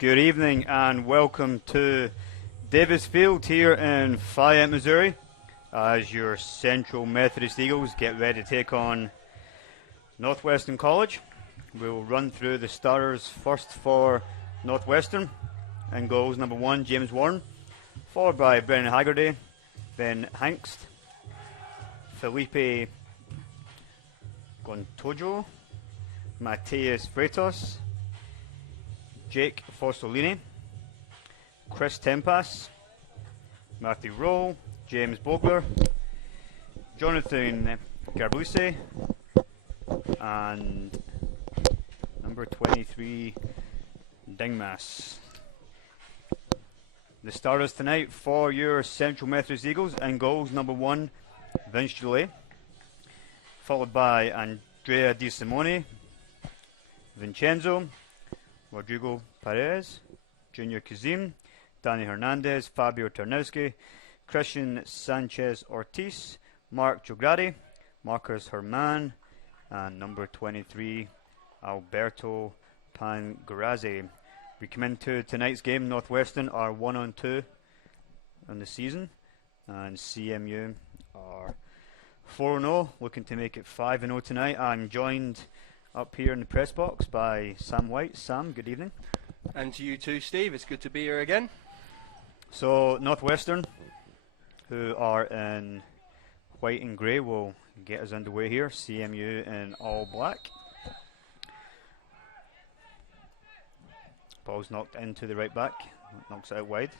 Good evening and welcome to Davis Field here in Fayette, Missouri, as your Central Methodist Eagles get ready to take on Northwestern College. We'll run through the starters first for Northwestern. In goals, number 1, James Warren, followed by Brennan Haggerty, Ben Hankst, Felipe Gontojo, Mateus Freitas, Jake Fossolini, Chris Tempas, Matthew Rowe, James Bogler, Jonathan Garbuse, and number 23, Dingmas. The starters tonight for your Central Methodist Eagles. In goals, number 1, Vince Gillet, followed by Andrea Di Simone, Vincenzo, Rodrigo Perez, Junior Kazim, Danny Hernandez, Fabio Tarnowski, Christian Sanchez Ortiz, Mark Jograti, Marcus Herman, and number 23, Alberto Pangarazzi. We come into tonight's game. Northwestern are 1-2 on the season, and CMU are 4-0, looking to make it 5-0 tonight. I'm joined up here in the press box by Sam White. Sam, good evening. And to you too, Steve. It's good to be here again. So Northwestern, who are in white and grey, will get us underway here. CMU in all black. Ball's knocked into the right back, knocks it out wide.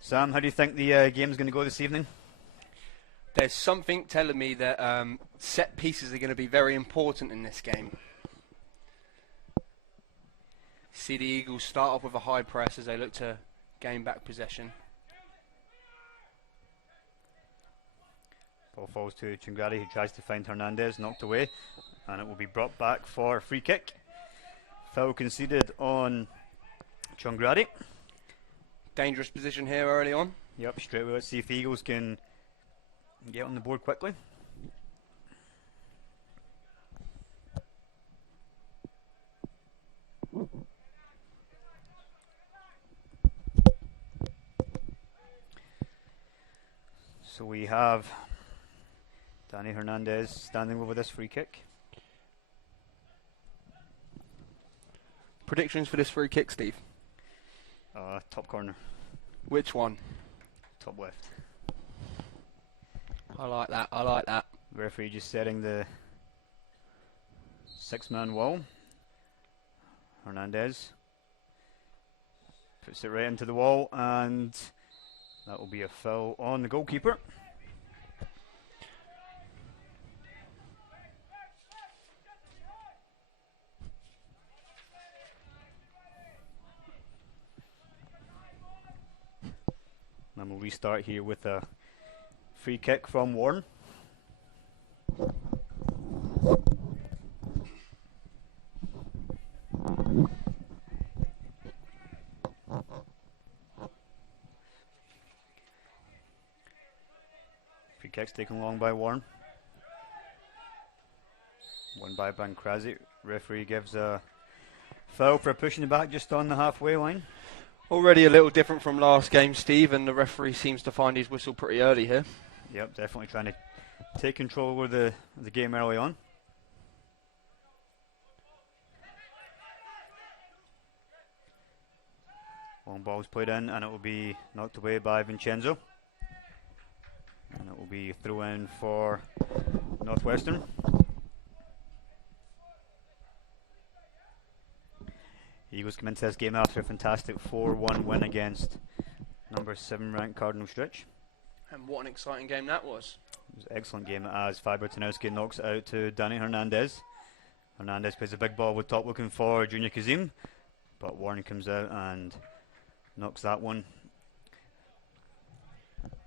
Sam, how do you think the game's going to go this evening? There's something telling me that set pieces are going to be very important in this game. See the Eagles start off with a high press as they look to gain back possession. Ball falls to Chungradi, who tries to find Hernandez, knocked away, and it will be brought back for a free kick. Foul conceded on Chungradi. Dangerous position here early on. Yep, straight away. Let's see if the Eagles can get on the board quickly. So we have Danny Hernandez standing over this free kick. Predictions for this free kick, Steve? Top corner. Which one? Top left. I like that. I like that. Referee just setting the 6-man wall. Hernandez puts it right into the wall, and that will be a foul on the goalkeeper. And we'll restart here with a free kick from Warren. Free kick's taken along by Warren. Won by Bankrazi. Referee gives a foul for pushing it back just on the halfway line. Already a little different from last game, Steve, and the referee seems to find his whistle pretty early here. Yep, definitely trying to take control over the game early on. Long ball's played in, and it will be knocked away by Vincenzo. And it will be throw in for Northwestern. Eagles come into this game after a fantastic 4-1 win against number 7 ranked Cardinal Stritch. And what an exciting game that was. It was an excellent game as Fabio Tarnowski knocks it out to Danny Hernandez. Hernandez plays a big ball with top looking for Junior Kazim, but Warren comes out and knocks that one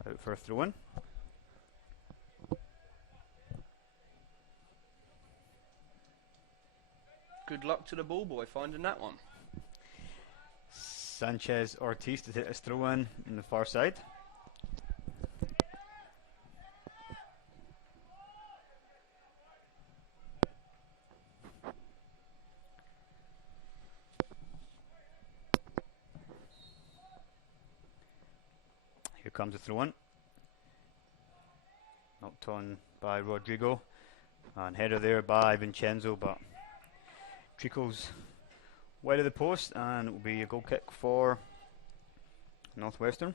out for a throw-in. Good luck to the ball boy finding that one. Sanchez Ortiz to take his throw-in on the far side. comes the throw in. Knocked on by Rodrigo. And header there by Vincenzo, but trickles wide of the post, and it will be a goal kick for Northwestern.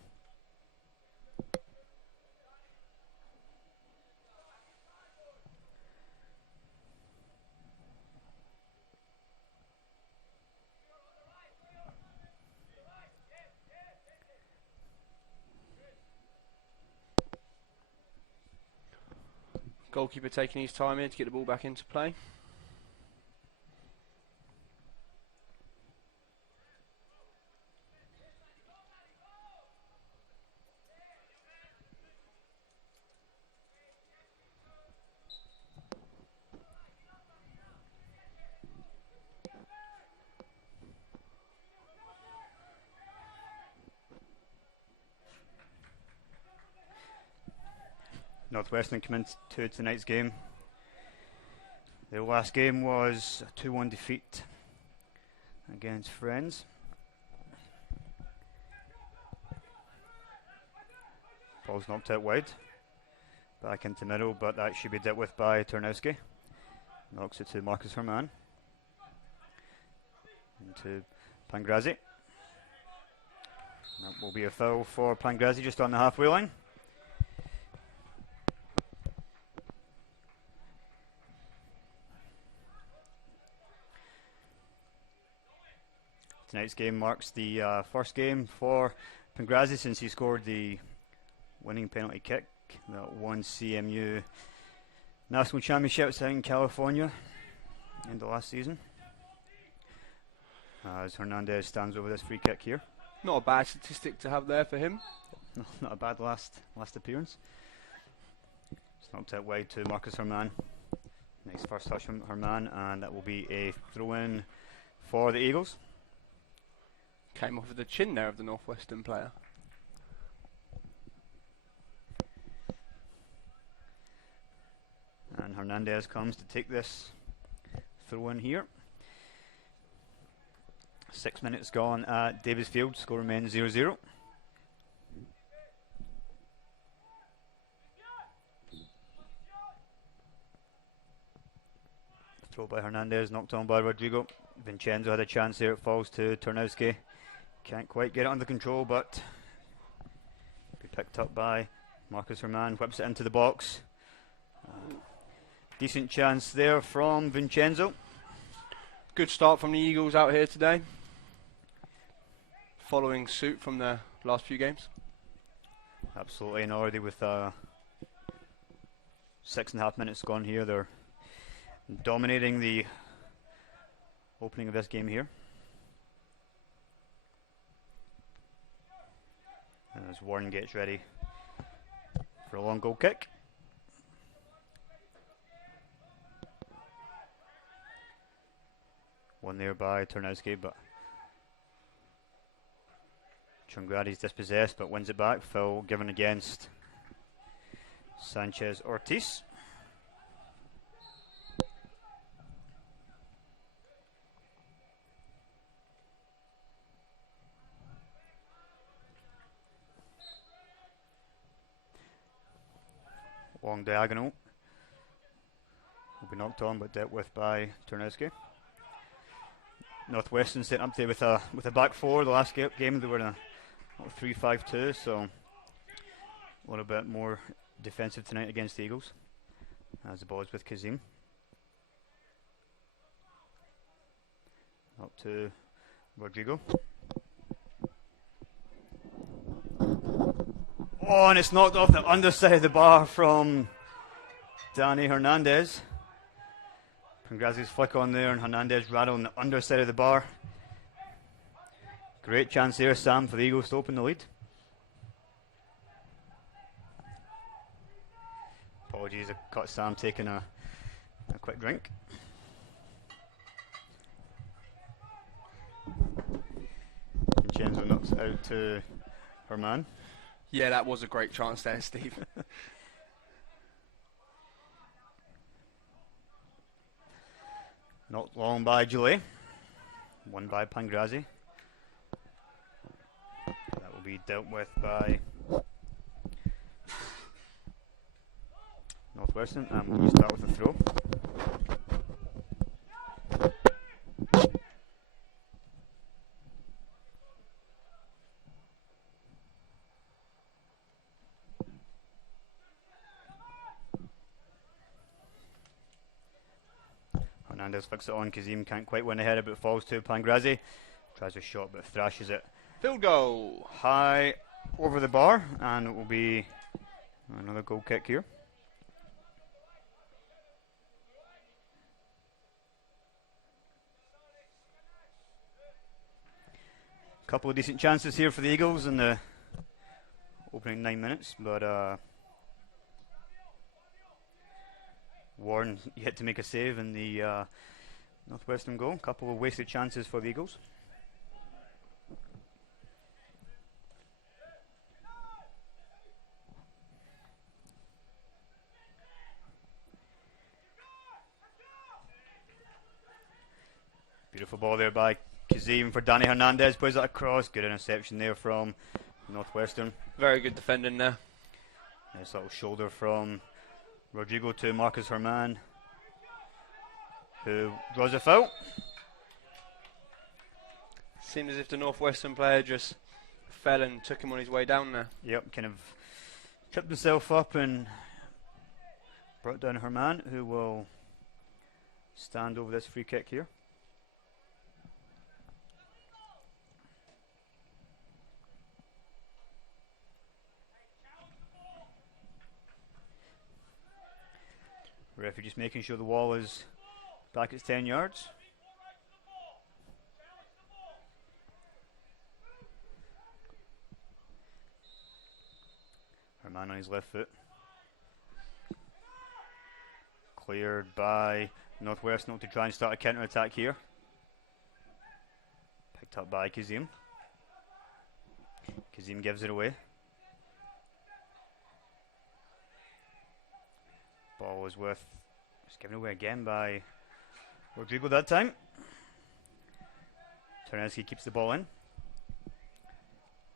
Goalkeeper taking his time here to get the ball back into play. Northwestern come into tonight's game. Their last game was a 2-1 defeat against Friends. Ball's knocked out wide. Back into middle, but that should be dealt with by Tarnowski. Knocks it to Marcus Herman. Into Pangrazi. That will be a foul for Pangrazi just on the halfway line. Tonight's game marks the first game for Pangrazi since he scored the winning penalty kick that won CMU National Championships out in California in the last season. As Hernandez stands over this free kick here. Not a bad statistic to have there for him. No, not a bad last appearance. It's knocked out wide to Marcus Herman. Nice first touch from Herman, and that will be a throw-in for the Eagles. Came off of the chin there of the Northwestern player. And Hernandez comes to take this throw in here. 6 minutes gone at Davis Field. Score remains 0-0. Throw by Hernandez, knocked on by Rodrigo. Vincenzo had a chance there. It falls to Tarnowski. Can't quite get it under control, but be picked up by Marcus Herman. Whips it into the box. Decent chance there from Vincenzo. Good start from the Eagles out here today. Following suit from the last few games. Absolutely, and already with 6.5 minutes gone here, they're dominating the opening of this game here. And as Warren gets ready for a long goal kick. One there by Tarnowski, but Chungradi's dispossessed but wins it back. Foul given against Sanchez Ortiz. Long diagonal. Will be knocked on but dealt with by Tarnowski. Northwestern set up there with a back four. The last game they were in a 3-5-2, so a little bit more defensive tonight against the Eagles. As the ball is with Kazim. Up to Rodrigo. Oh, and it's knocked off the underside of the bar from Danny Hernandez. Pangrazi's flick on there, and Hernandez rattling the underside of the bar. Great chance there, Sam, for the Eagles to open the lead. Apologies, I caught Sam taking a quick drink. Vincenzo knocks it out to Herman. Yeah, that was a great chance there, Steve. Not long by Julie. One by Pangrazi. That will be dealt with by Northwestern, and we'll start with a throw. Hernandez flicks it on. Kazim can't quite win ahead, but falls to Pangrazi. Tries a shot, but thrashes it. Field goal. High over the bar, and it will be another goal kick here. Couple of decent chances here for the Eagles in the opening 9 minutes, but Warren yet to make a save in the Northwestern goal. Couple of wasted chances for the Eagles. Beautiful ball there by Kazim for Danny Hernandez. Plays that across. Good interception there from Northwestern. Very good defending there. Nice little shoulder from Rodrigo to Marcus Herman, who draws a foul. Seemed as if the Northwestern player just fell and took him on his way down there. Yep, kind of tripped himself up and brought down Herman, who will stand over this free kick here. Referee just making sure the wall is back at 10 yards. Herman on his left foot. Cleared by Northwestern to try and start a counter attack here. Picked up by Kazim. Kazim gives it away. Ball was just given away again by Rodrigo that time. Terneski keeps the ball in.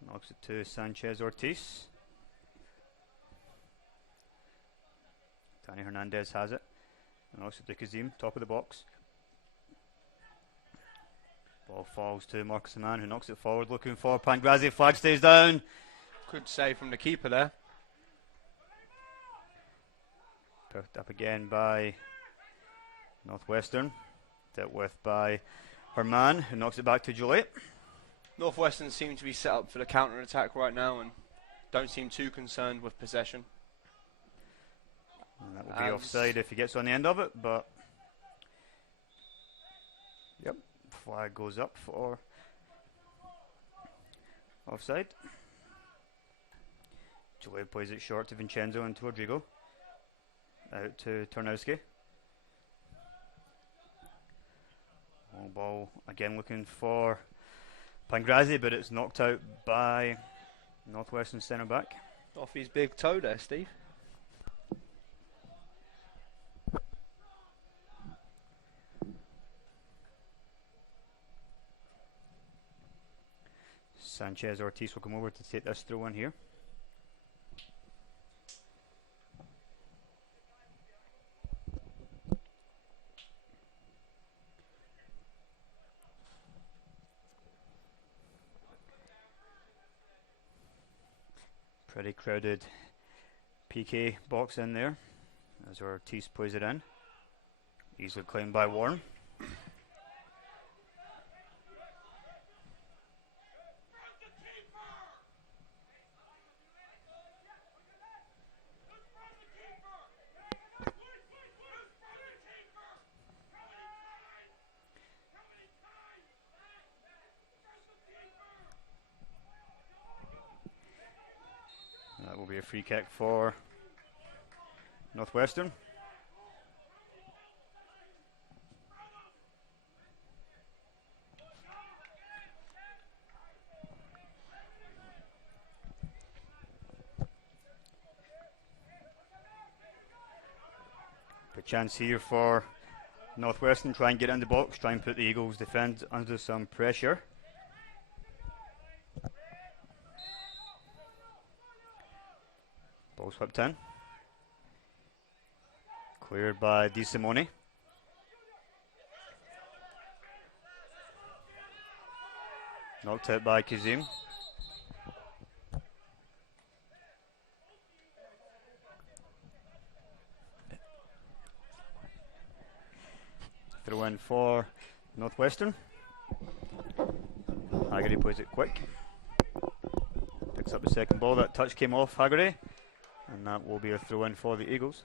Knocks it to Sanchez Ortiz. Danny Hernandez has it. Knocks it to Kazim, top of the box. Ball falls to Marcus Aman, who knocks it forward, looking for Pangrazi. Flag stays down. Good save from the keeper there. Picked up again by Northwestern. Dealt with by Herman, who knocks it back to Juliet. Northwestern seem to be set up for the counter attack right now and don't seem too concerned with possession. And that will be offside if he gets on the end of it, but yep, flag goes up for offside. Juliet plays it short to Vincenzo and to Rodrigo. Out to Tarnowski. Long ball again looking for Pangrazi, but it's knocked out by Northwestern centre back. Off his big toe there, Steve. Sanchez Ortiz will come over to take this throw in here. Pretty crowded PK box in there as Ortiz plays it in. Easily claimed by Warren. That will be a free kick for Northwestern. A chance here for Northwestern, try and get in the box, try and put the Eagles defense under some pressure. Ball swept in. Cleared by DeSimone. Knocked out by Kazim. Throw in for Northwestern. Haggerty plays it quick. Picks up the second ball. That touch came off Haggerty. And that will be a throw in for the Eagles.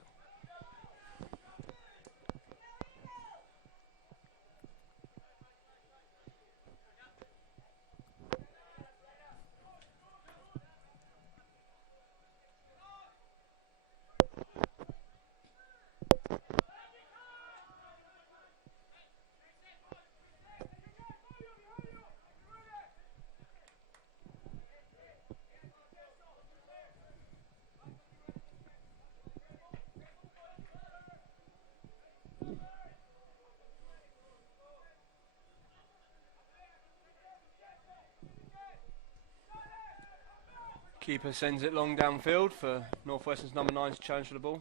Keeper sends it long downfield for Northwestern's number 9 to challenge for the ball.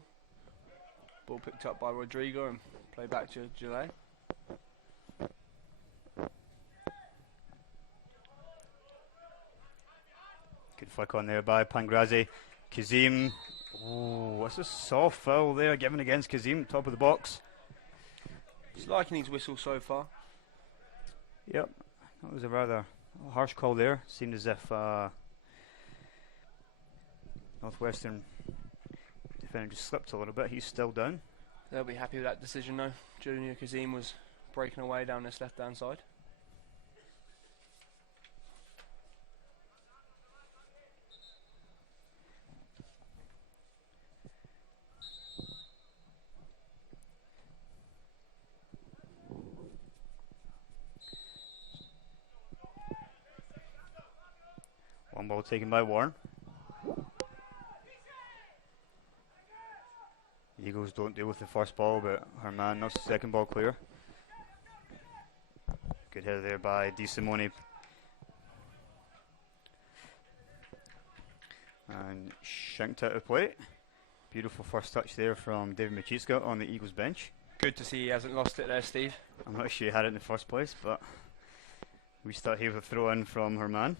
Ball picked up by Rodrigo and played back to Gillet. Good flick on there by Pangrazi. Kazim. Oh, what's a soft foul there given against Kazim, top of the box. He's liking his whistle so far. Yep, that was a rather harsh call there. Seemed as if Northwestern defender just slipped a little bit. He's still down. They'll be happy with that decision though. Junior Kazim was breaking away down this left-hand side. One ball taken by Warren. The Eagles don't deal with the first ball, but Herman knocks the second ball clear. Good header there by DeSimone. And shanked out of play. Beautiful first touch there from David Machitska on the Eagles bench. Good to see he hasn't lost it there, Steve. I'm not sure he had it in the first place, but we start here with a throw in from Herman.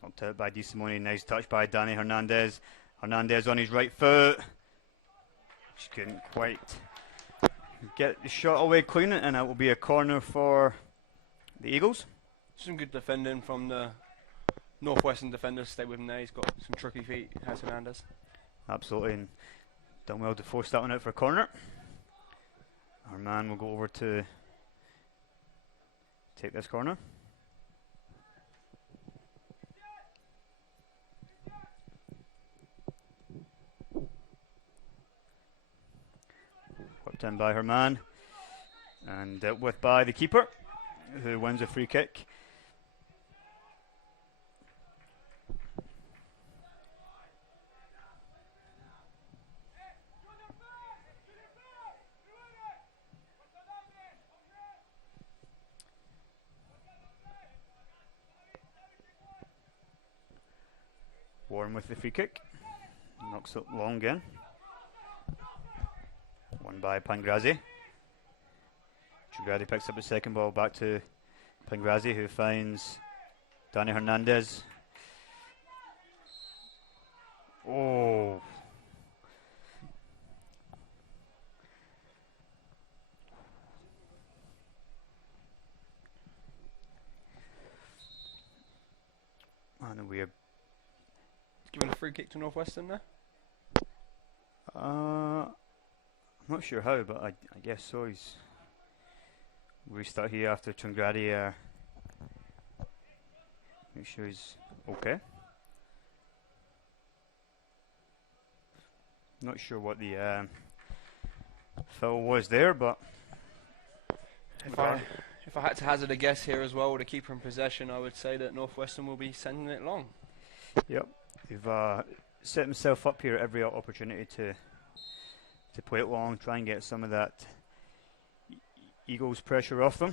Knocked out by DeSimone. Nice touch by Danny Hernandez. Hernandez on his right foot. Just couldn't quite get the shot away clean, and it will be a corner for the Eagles. Some good defending from the Northwestern defenders. Stay with him there. He's got some tricky feet, has Hernandez. Absolutely, and done well to force that one out for a corner. Our man will go over to take this corner. Whipped in by Herman and dealt with by the keeper, who wins a free kick. Warren with the free kick, knocks it long again. Won by Pangrazi. Chugradi picks up the second ball back to Pangrazi, who finds Danny Hernandez. Oh. And we're Giving a free kick to Northwestern there? I'm not sure how, but I guess so. He's restart here after Chugradi. Make sure he's okay. Not sure what the foul was there, but if I had to hazard a guess here as well with the keeper in possession, I would say that Northwestern will be sending it long. Yep, they've set themselves up here at every opportunity to play it long, try and get some of that Eagles pressure off them.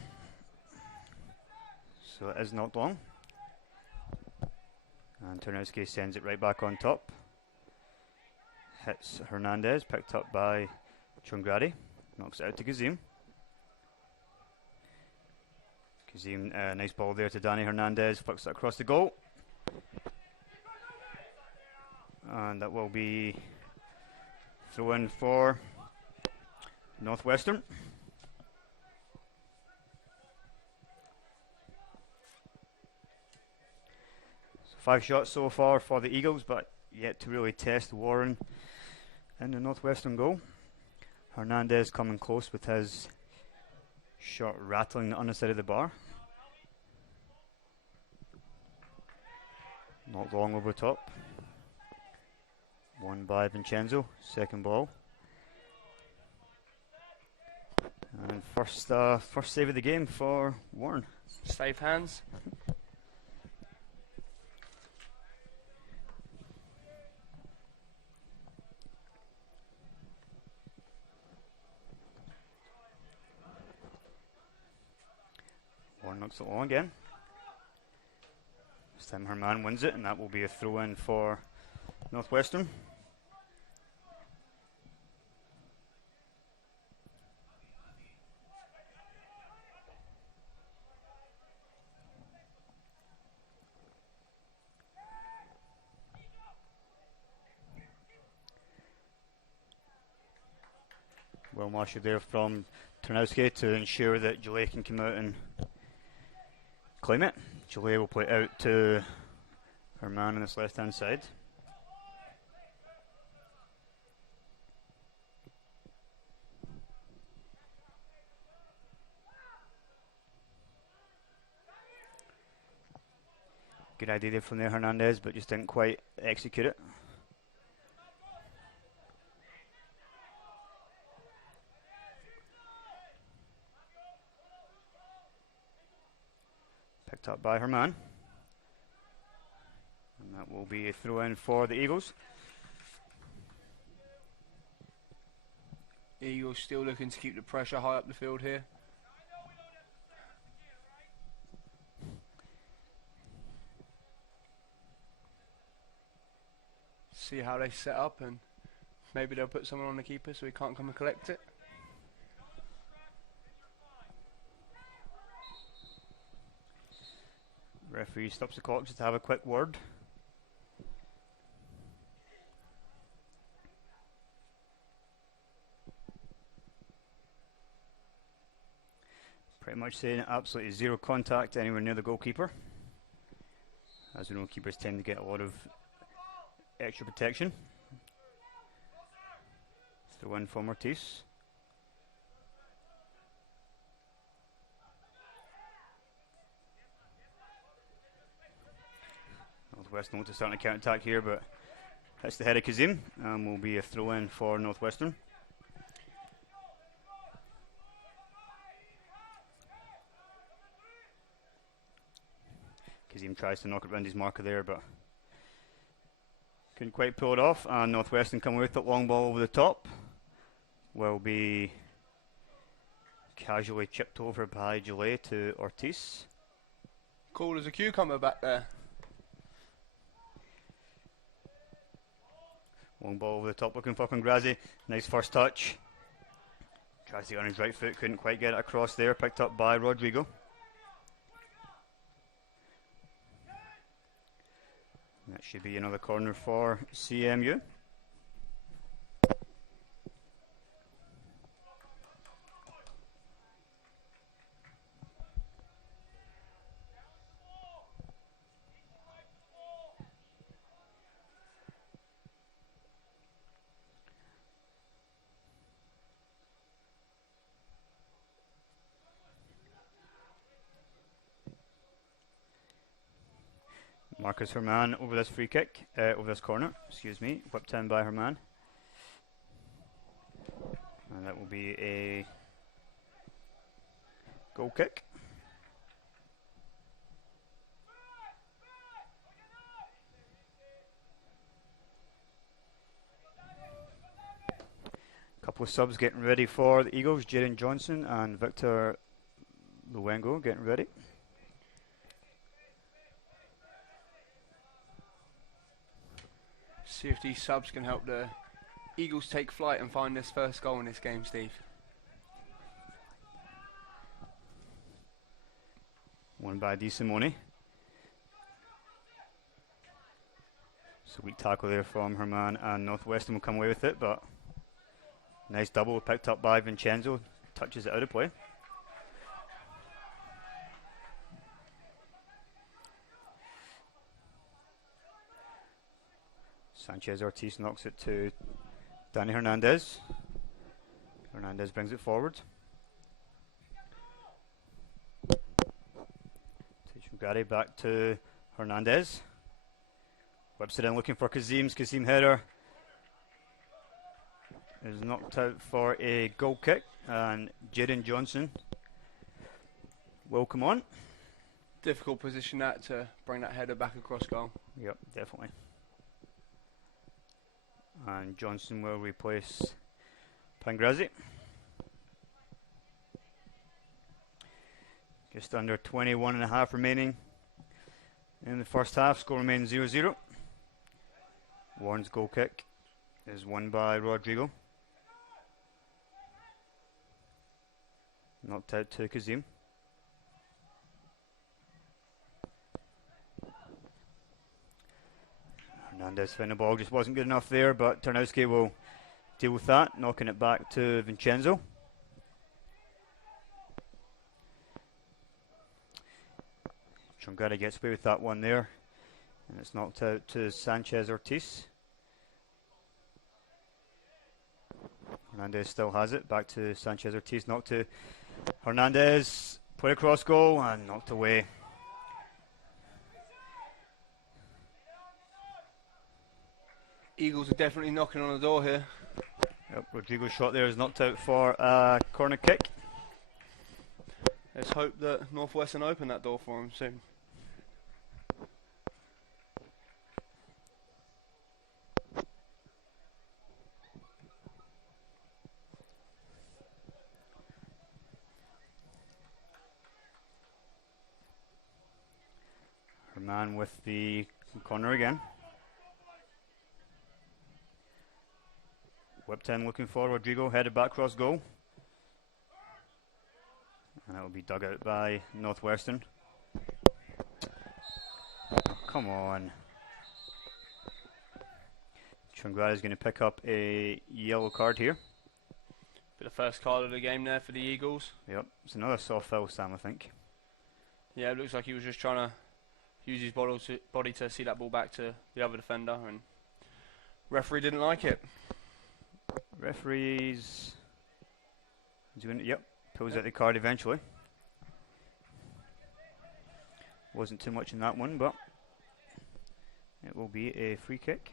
So it is knocked long. And Turnowski sends it right back on top. hits Hernandez, picked up by Chungradi. Knocks it out to Kazim. Kazim, nice ball there to Danny Hernandez, flicks it across the goal. And that will be throw in for Northwestern. So 5 shots so far for the Eagles, but yet to really test Warren in the Northwestern goal. Hernandez coming close with his shot rattling the underside of the bar. Not long over top. Won by Vincenzo. Second ball. And first save of the game for Warren. Safe hands. Warren knocks it long again. This time Herman wins it, and that will be a throw in for Northwestern. Well marshaled there from Tarnowski to ensure that Gillet can come out and claim it. Gillet will play it out to Herman on this left hand side. Good idea there from there, Hernandez, but just didn't quite execute it. Picked up by Herman. And that will be a throw in for the Eagles. Eagles still looking to keep the pressure high up the field here. See how they set up, and maybe they'll put someone on the keeper so he can't come and collect it. Referee stops the clock just to have a quick word. Pretty much saying absolutely zero contact anywhere near the goalkeeper. As we know, keepers tend to get a lot of extra protection. Throw in from Ortiz. Northwestern want to start a counter attack here, but hits the head of Kazim, and will be a throw in for Northwestern. Kazim tries to knock it round his marker there, but couldn't quite pull it off, and Northwestern come with it. Long ball over the top. Will be casually chipped over by Gillet to Ortiz. Cool as a cucumber back there. Long ball over the top looking for Congrazi. Nice first touch. Tries to get on his right foot, couldn't quite get it across there. Picked up by Rodrigo. That should be another corner for CMU. Marcus Herman over this free kick, over this corner, excuse me, whipped in by Herman. And that will be a goal kick. Couple of subs getting ready for the Eagles, Jaden Johnson and Victor Luengo getting ready. See if these subs can help the Eagles take flight and find this first goal in this game, Steve. Won by DeSimone. So weak tackle there from Herman, and Northwestern will come away with it, but nice double picked up by Vincenzo. Touches it out of play. Sanchez Ortiz knocks it to Danny Hernandez. Hernandez brings it forward. Gary back to Hernandez. Whips it in looking for Kazim's. Kazim header is knocked out for a goal kick, and Jaden Johnson will come on. Difficult position that to bring that header back across goal. Yep, definitely. And Johnson will replace Pangrazzi. Just under 21 and a half remaining in the first half. Score remains 0-0. Warren's goal kick is won by Rodrigo. Knocked out to Kazim. Hernandez found the ball, just wasn't good enough there, but Tarnowski will deal with that, knocking it back to Vincenzo. Chongada gets away with that one there, and it's knocked out to Sanchez Ortiz. Hernandez still has it, back to Sanchez Ortiz, knocked to Hernandez, put across goal and knocked away. Eagles are definitely knocking on the door here. Yep, Rodrigo's shot there is knocked out for a corner kick. Let's hope that Northwestern open that door for him soon. Herman with the corner again. Whipped in looking for Rodrigo, headed back cross goal. And that will be dug out by Northwestern. Oh, come on. Chungrada is going to pick up a yellow card here. Be the first card of the game there for the Eagles. Yep, it's another soft foul, Sam, I think. Yeah, it looks like he was just trying to use his body to see that ball back to the other defender, and referee didn't like it. Referees doing it, yep, pulls out the card eventually. Wasn't too much in that one, but it will be a free kick.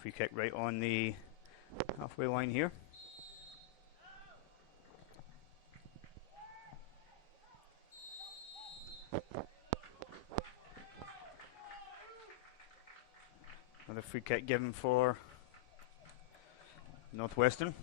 Free kick right on the halfway line here. Another free kick given for Northwestern.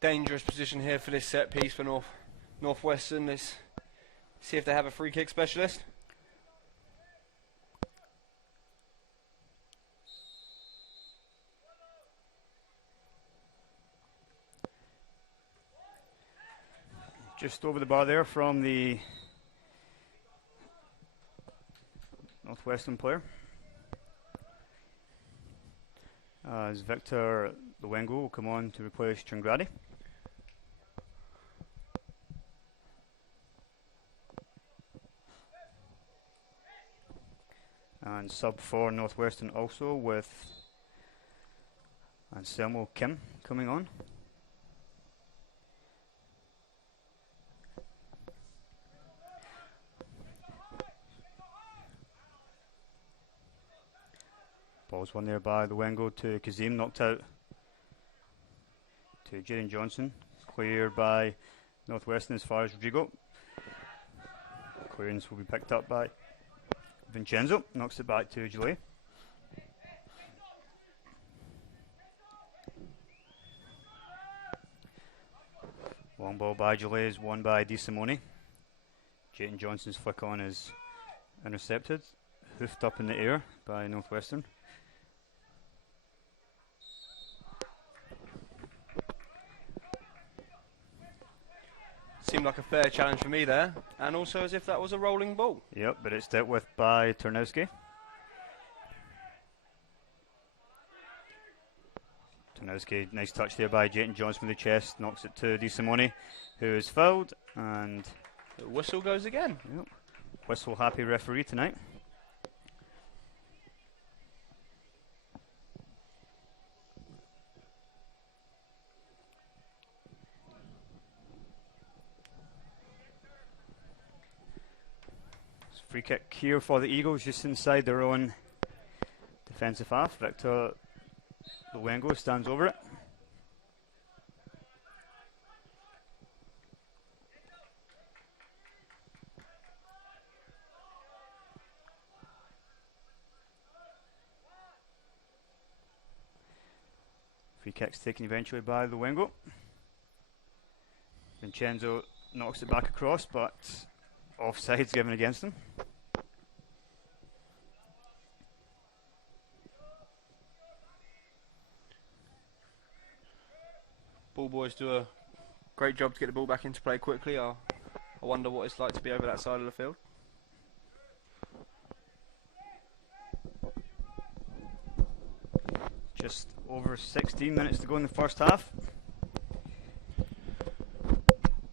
Dangerous position here for this set piece for Northwestern. Let's see if they have a free kick specialist. Just over the bar there from the Northwestern player. As Victor Luengo will come on to replace Changradi. And sub for Northwestern also, with Anselmo Kim coming on. Ball's won there by the Wengo to Kazim, knocked out to Jaden Johnson. Cleared by Northwestern as far as Rodrigo. Clearance will be picked up by Vincenzo, knocks it back to Gillet. Long ball by Gillet is won by DeSimone. Jaden Johnson's flick on is intercepted, hoofed up in the air by Northwestern. Seemed like a fair challenge for me there, and also as if that was a rolling ball. Yep, but it's dealt with by Turnowski. Turnowski, nice touch there by Jayton Johnson with the chest, knocks it to DeSimone, who is fouled, and the whistle goes again. Yep. Whistle happy referee tonight. Free kick here for the Eagles, just inside their own defensive half. Victor Luengo stands over it. Free kick's taken eventually by Luengo. Vincenzo knocks it back across, but offside's given against him. Ball boys do a great job to get the ball back into play quickly. I wonder what it's like to be over that side of the field. Just over 16 minutes to go in the first half.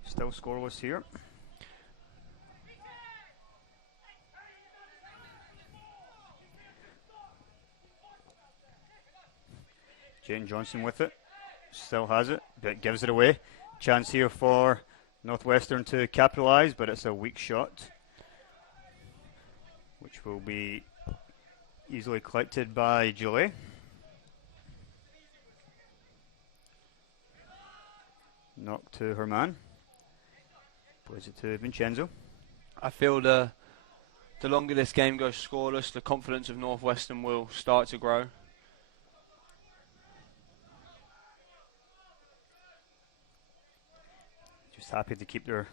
Still scoreless here. Jayden Johnson with it. Still has it, but gives it away. Chance here for Northwestern to capitalise, but it's a weak shot, which will be easily collected by Gillet. Knock to Herman. Plays it to Vincenzo. I feel the longer this game goes scoreless, the confidence of Northwestern will start to grow. Just happy to keep their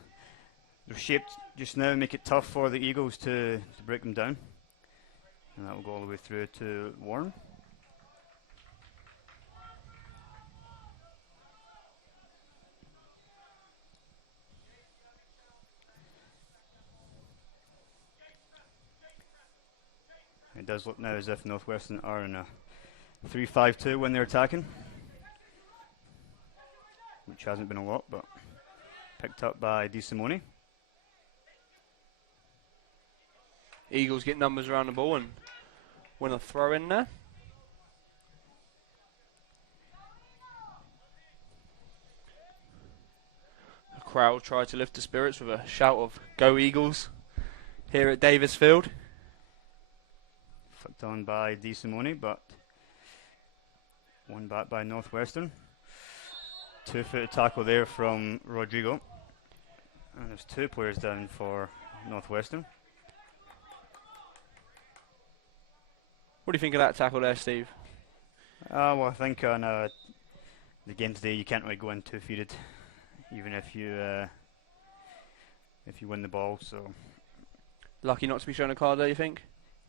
shape just now, make it tough for the Eagles to break them down. And that will go all the way through to Warren. It does look now as if Northwestern are in a 3-5-2 when they're attacking, which hasn't been a lot, but picked up by DeSimone. Eagles get numbers around the ball and win a throw in there. The crowd try to lift the spirits with a shout of "Go Eagles" here at Davis Field. Flicked on by DeSimone, but won back by Northwestern. 2-foot tackle there from Rodrigo. And there's two players down for Northwestern. What do you think of that tackle there, Steve? Well, I think on the game today you can't really go in two-feeted, even if you win the ball. So Lucky not to be shown a card there, you think?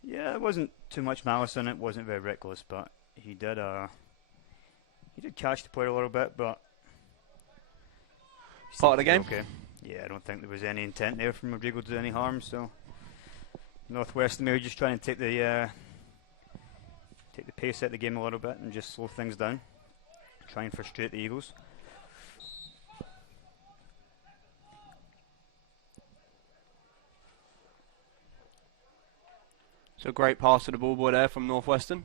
yeah, it wasn't too much malice in it. Wasn't very reckless, but he did catch the player a little bit, but Part of the game? Okay. Yeah, I don't think there was any intent there from Rodrigo to do any harm. So Northwestern maybe just trying to take the pace out of the game a little bit and just slow things down, try and frustrate the Eagles. It's a great pass to the ball boy there from Northwestern.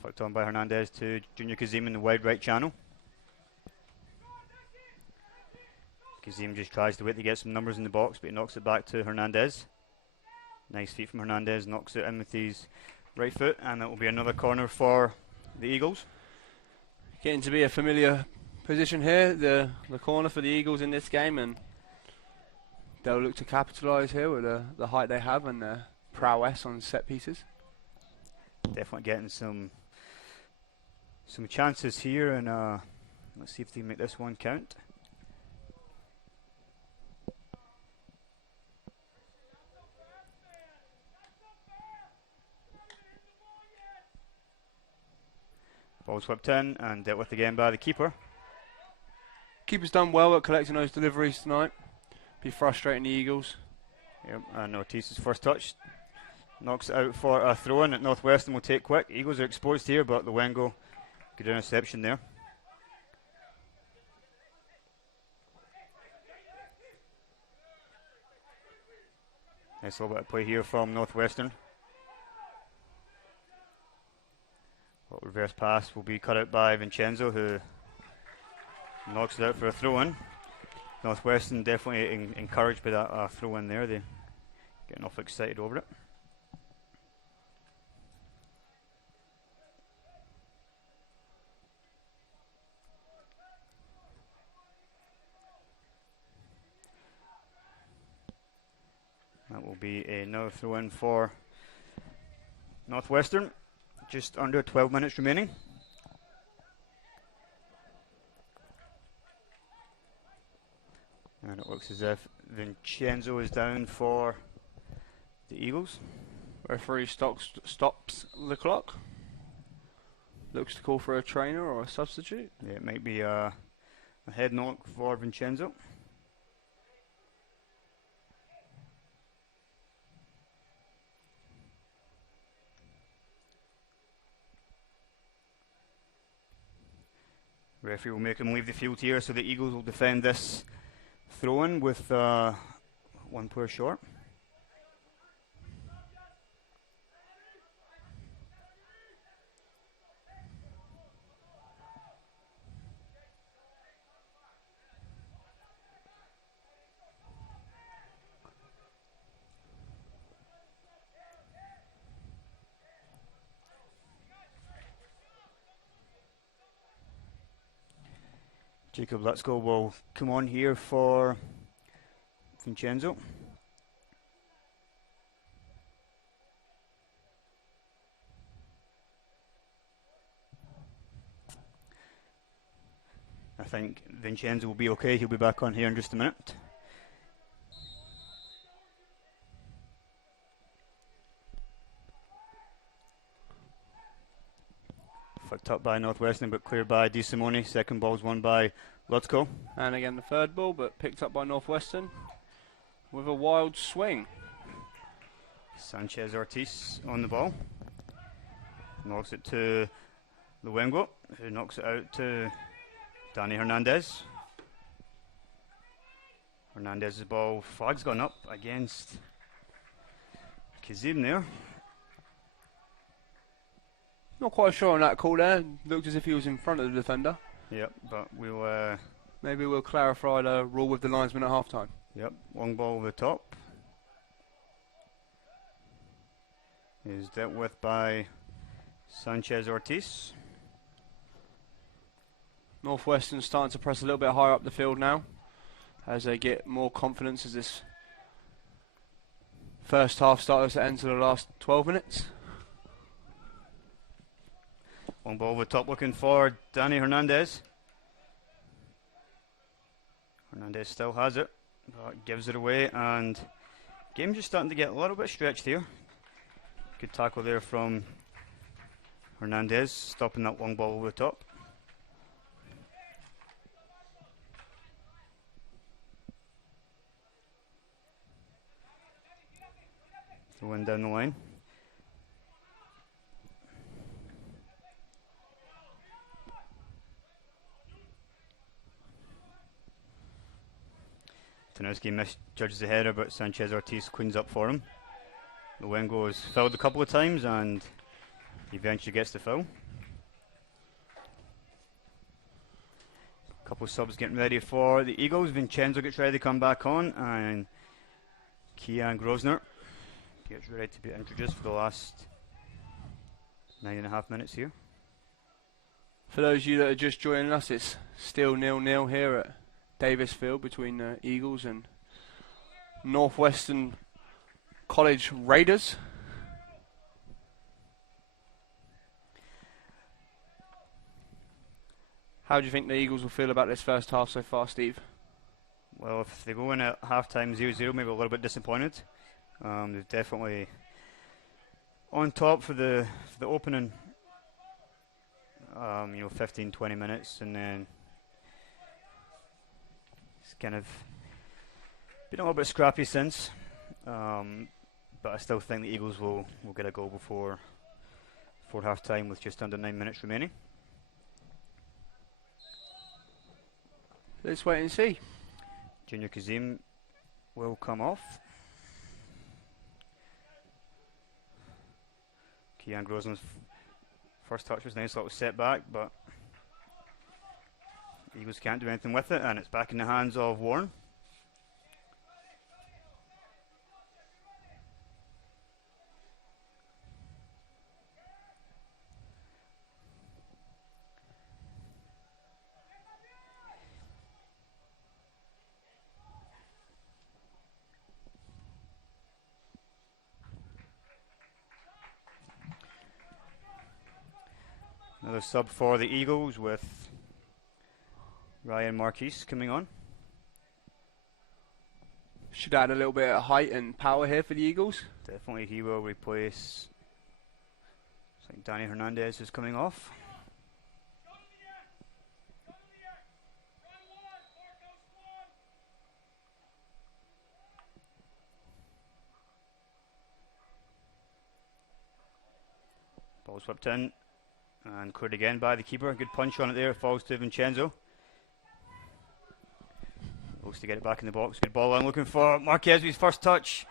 Flicked on by Hernandez to Junior Kazim in the wide right channel. Kazim just tries to wait to get some numbers in the box, but he knocks it back to Hernandez. Nice feet from Hernandez, knocks it in with his right foot, and that will be another corner for the Eagles. Getting to be a familiar position here, the corner for the Eagles in this game, and they'll look to capitalise here with the height they have and their prowess on set pieces. Definitely getting some chances here, and let's see if they can make this one count. Ball swept in and dealt with again by the keeper. Keeper's done well at collecting those deliveries tonight. Be frustrating the Eagles. Yep, and Ortiz's first touch knocks it out for a throw-in that Northwestern will take quick. Eagles are exposed here, but the Wengo, good interception there. Nice little bit of play here from Northwestern. Well, reverse pass will be cut out by Vincenzo, who knocks it out for a throw-in. Northwestern definitely encouraged by that throw-in there. They're getting awful excited over it. That will be another throw-in for Northwestern. Just under 12 minutes remaining. And it looks as if Vincenzo is down for the Eagles. Referee stops the clock. Looks to call for a trainer or a substitute. Yeah, it might be a head knock for Vincenzo. Referee will make him leave the field here, so the Eagles will defend this throw-in with one player short. Jacob Lutzko will come on here for Vincenzo. I think Vincenzo will be okay. He'll be back on here in just a minute. Flicked up by Northwestern, but cleared by DeSimone. Second ball's won by Lutzko. And again the third ball, but picked up by Northwestern with a wild swing. Sanchez Ortiz on the ball. Knocks it to Luengo, who knocks it out to Danny Hernandez. Hernandez's ball, flag's gone up against Kazim there. Not quite sure on that call there. Looked as if he was in front of the defender. Yep, but we'll... Maybe we'll clarify the rule with the linesman at half time. Yep, long ball over the top. Is dealt with by Sanchez Ortiz. Northwestern starting to press a little bit higher up the field now as they get more confidence as this first half starts to enter the last 12 minutes. Long ball over the top looking for Danny Hernandez. Hernandez still has it, but gives it away, and game just starting to get a little bit stretched here. Good tackle there from Hernandez, stopping that long ball over the top. Throw in down the line. Tanowski misjudges the header, but Sanchez Ortiz cleans up for him. Luengo is fouled a couple of times and eventually gets the foul. Couple of subs getting ready for the Eagles. Vincenzo gets ready to come back on, and Kian Grosner gets ready to be introduced for the last 9.5 minutes here. For those of you that are just joining us, it's still 0-0 here at Davis Field between the Eagles and Northwestern College Raiders. How do you think the Eagles will feel about this first half so far, Steve? Well, if they go in at half-time 0-0, maybe a little bit disappointed. They're definitely on top for the opening 15-20 minutes, and then it's kind of been a little bit scrappy since, but I still think the Eagles will get a goal before half-time with just under 9 minutes remaining. Let's wait and see. Junior Kazim will come off. Kian Grosner's first touch was a nice little setback, but Eagles can't do anything with it, and it's back in the hands of Warren. Another sub for the Eagles with Ryan Marquise coming on. Should add a little bit of height and power here for the Eagles. Definitely he will replace, I think Danny Hernandez is coming off. Ball swept in and cleared again by the keeper. Good punch on it there, falls to Vincenzo. Looks to get it back in the box. Good ball in, looking for Marquez with his first touch.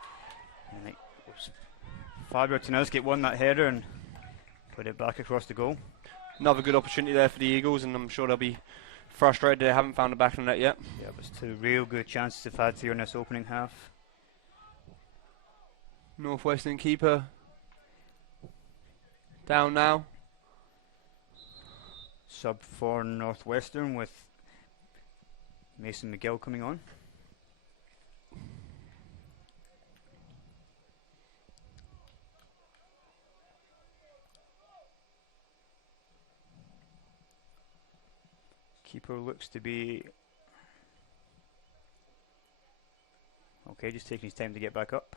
And Fabio Tanowski won that header and put it back across the goal. Another good opportunity there for the Eagles, and I'm sure they'll be frustrated they haven't found a back of the net yet. Yeah, it was two real good chances they've had here in this opening half. Northwestern keeper down now. Sub for Northwestern with Mason McGill coming on. Keeper looks to be okay, just taking his time to get back up.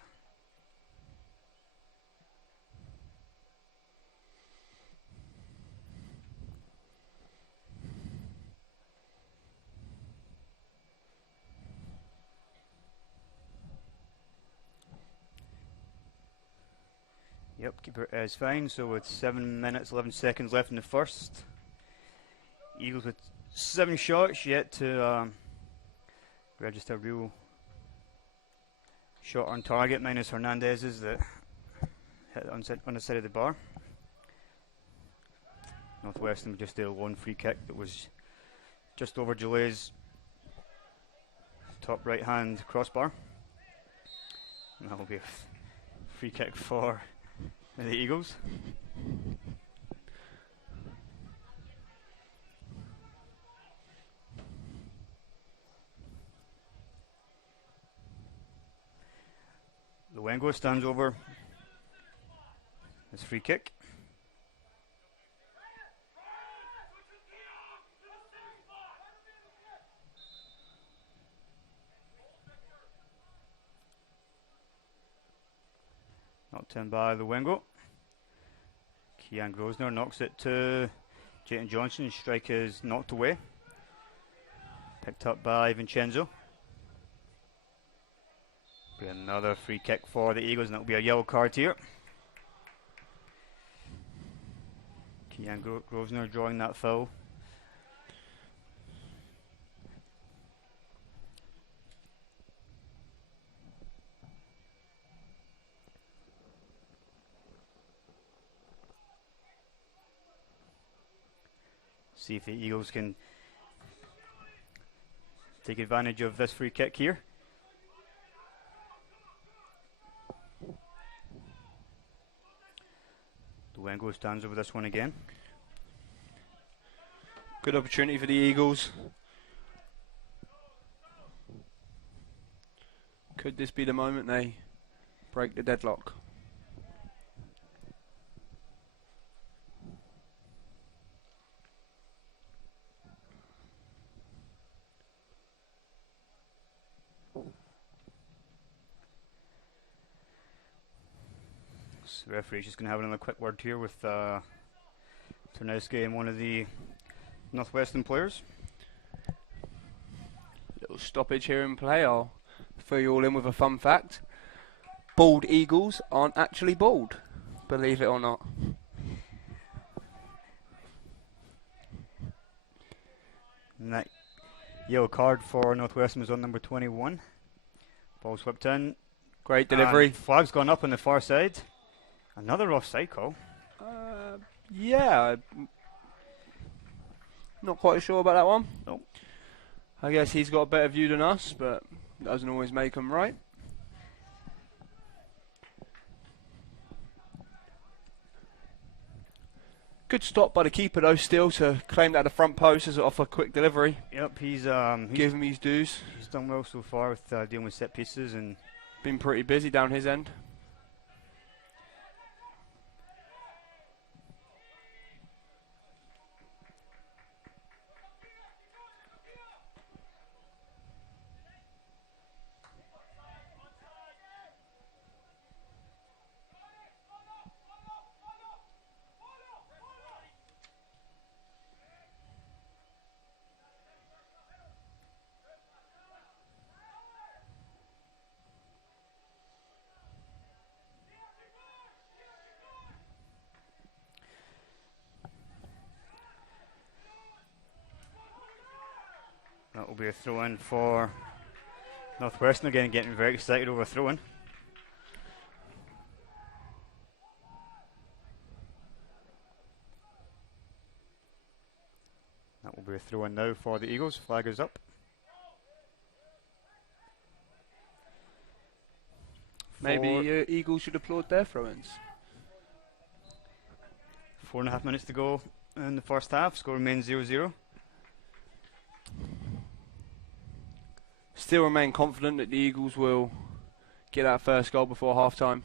Yep, keeper is fine. So with 7 minutes 11 seconds left in the first, Eagles with 7 shots yet to register a real shot on target, minus Hernandez's that hit on the side of the bar. Northwestern just did a lone free kick that was just over Gillet's top right hand crossbar, and that will be a free kick for the Eagles. Luengo stands over his free kick. Knocked in by Luengo. Kian Grosner knocks it to Jayton Johnson. Strike is knocked away. Picked up by Vincenzo. Be another free kick for the Eagles, and that'll be a yellow card here. Kian Grosner drawing that foul. See if the Eagles can take advantage of this free kick here. Luengo stands over this one again. Good opportunity for the Eagles. Could this be the moment they break the deadlock? So the referee's just going to have another quick word here with Ternowski and one of the Northwestern players. Little stoppage here in play. I'll fill you all in with a fun fact. Bald eagles aren't actually bald, believe it or not. And that yellow card for Northwestern was on number 21. Ball's whipped in. Great delivery. Flag's gone up on the far side. Another offside call. Yeah. Not quite sure about that one. Nope. I guess he's got a better view than us, but doesn't always make him right. Good stop by the keeper though, still to claim that at the front post as off a quick delivery. Yep, he's give him his dues. He's done well so far with dealing with set pieces and been pretty busy down his end. that will be a throw-in for Northwestern. Again, getting very excited over throw-in. That will be a throw-in now for the Eagles. Flag is up. Maybe Eagles should applaud their throw-ins. 4.5 minutes to go in the first half. Score remains 0-0. Still remain confident that the Eagles will get that first goal before half-time.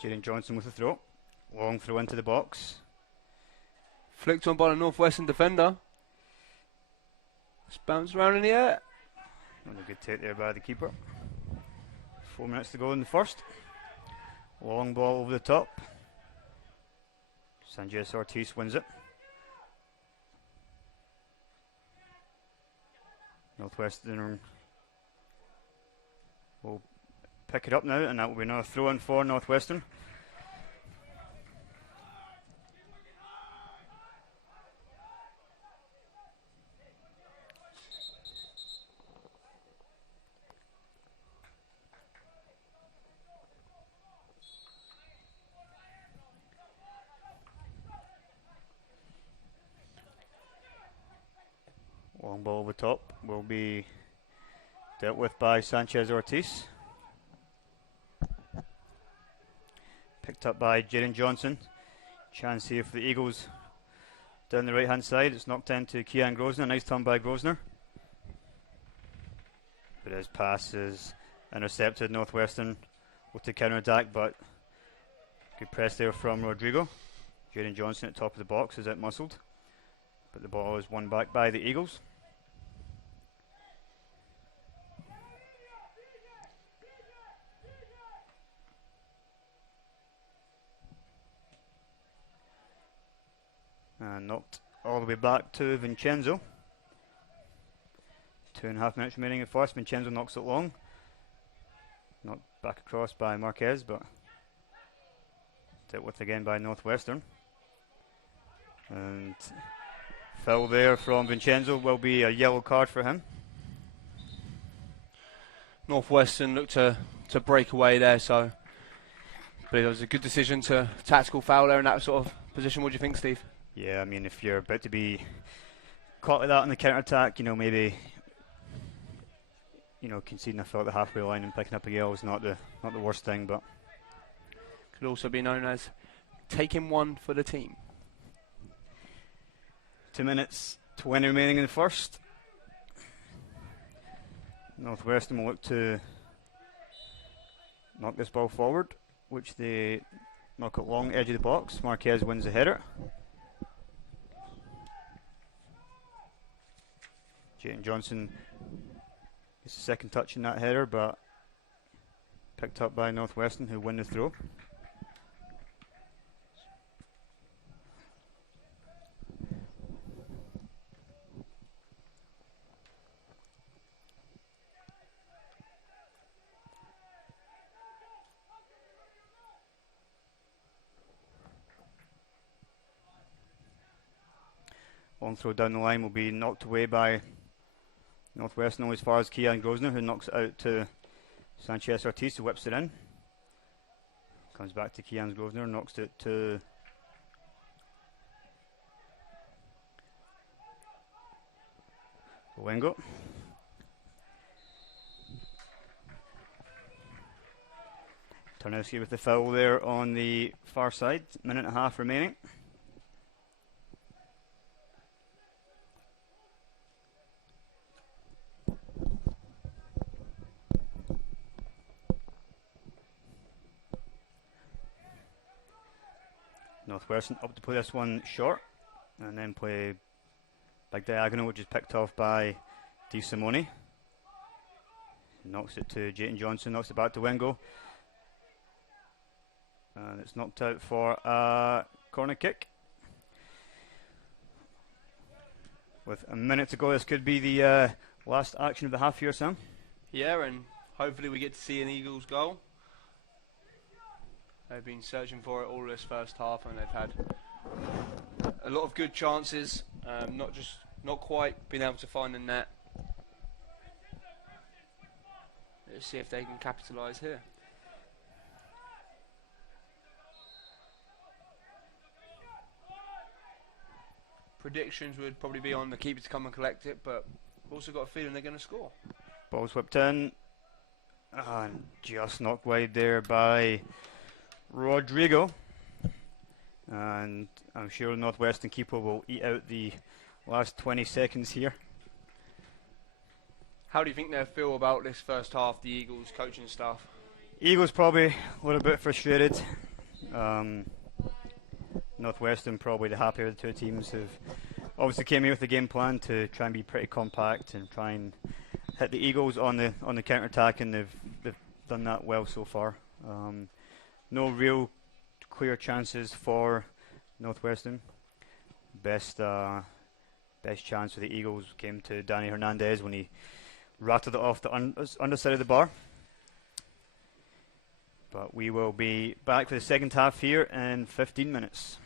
Jaden Johnson with a throw. Long throw into the box. Flicked on by the Northwestern defender. It's bounced around in the air. And a good take there by the keeper. 4 minutes to go in the first. Long ball over the top. Sanchez Ortiz wins it. Northwestern will pick it up now, and that will be another throw-in for Northwestern. Long ball over top will be dealt with by Sanchez Ortiz. Picked up by Jaden Johnson. Chance here for the Eagles down the right hand side. It's knocked into Kian Grosner. Nice turn by Grosner. But his pass is intercepted. Northwestern will to counter attack, but good press there from Rodrigo. Jaden Johnson at top of the box is out muscled. But the ball is won back by the Eagles. And knocked all the way back to Vincenzo. 2.5 minutes remaining at first. Vincenzo knocks it long. Knocked back across by Marquez, but dealt with again by Northwestern. And foul there from Vincenzo will be a yellow card for him. Northwestern look to to break away there. So, but it was a good decision to tactical foul there in that sort of position. What do you think, Steve? Yeah, I mean, if you're about to be caught like that in the counter attack, maybe conceding a foul at the halfway line and picking up a yellow is not the worst thing, but could also be known as taking one for the team. 2 minutes 20 remaining in the first. Northwestern will look to knock this ball forward, which they knock it long edge of the box. Marquez wins the header. Jayton Johnson gets the second touch in that header, but picked up by Northwestern, who win the throw. Long throw down the line will be knocked away by Northwestern, only as far as Kian Grosner, who knocks it out to Sanchez Ortiz, who whips it in. Comes back to Kian Grosner, knocks it to Wengo. Tarnowski with the foul there on the far side. Minute and a half remaining. Northwestern up to play this one short and then play big diagonal, which is picked off by DeSimone. Knocks it to Jayton Johnson, knocks it back to Wengo. And it's knocked out for a corner kick. With a minute to go, this could be the last action of the half here, Sam. Yeah, and hopefully we get to see an Eagles goal. They've been searching for it all this first half, and they've had a lot of good chances, not quite been able to find the net. Let's see if they can capitalise here. Predictions would probably be on the keeper to come and collect it, but also got a feeling they're going to score. Ball's whipped in, and just knocked wide there by Rodrigo, and I'm sure the Northwestern keeper will eat out the last 20 seconds here. How do you think they'll feel about this first half, the Eagles coaching staff? Eagles probably a little bit frustrated. Northwestern probably the happier of the two teams, who've obviously came here with a game plan to try and be pretty compact and try and hit the Eagles on the counter attack, and they've done that well so far. No real clear chances for Northwestern. Best chance for the Eagles came to Danny Hernandez when he rattled it off the underside of the bar. But we will be back for the second half here in 15 minutes.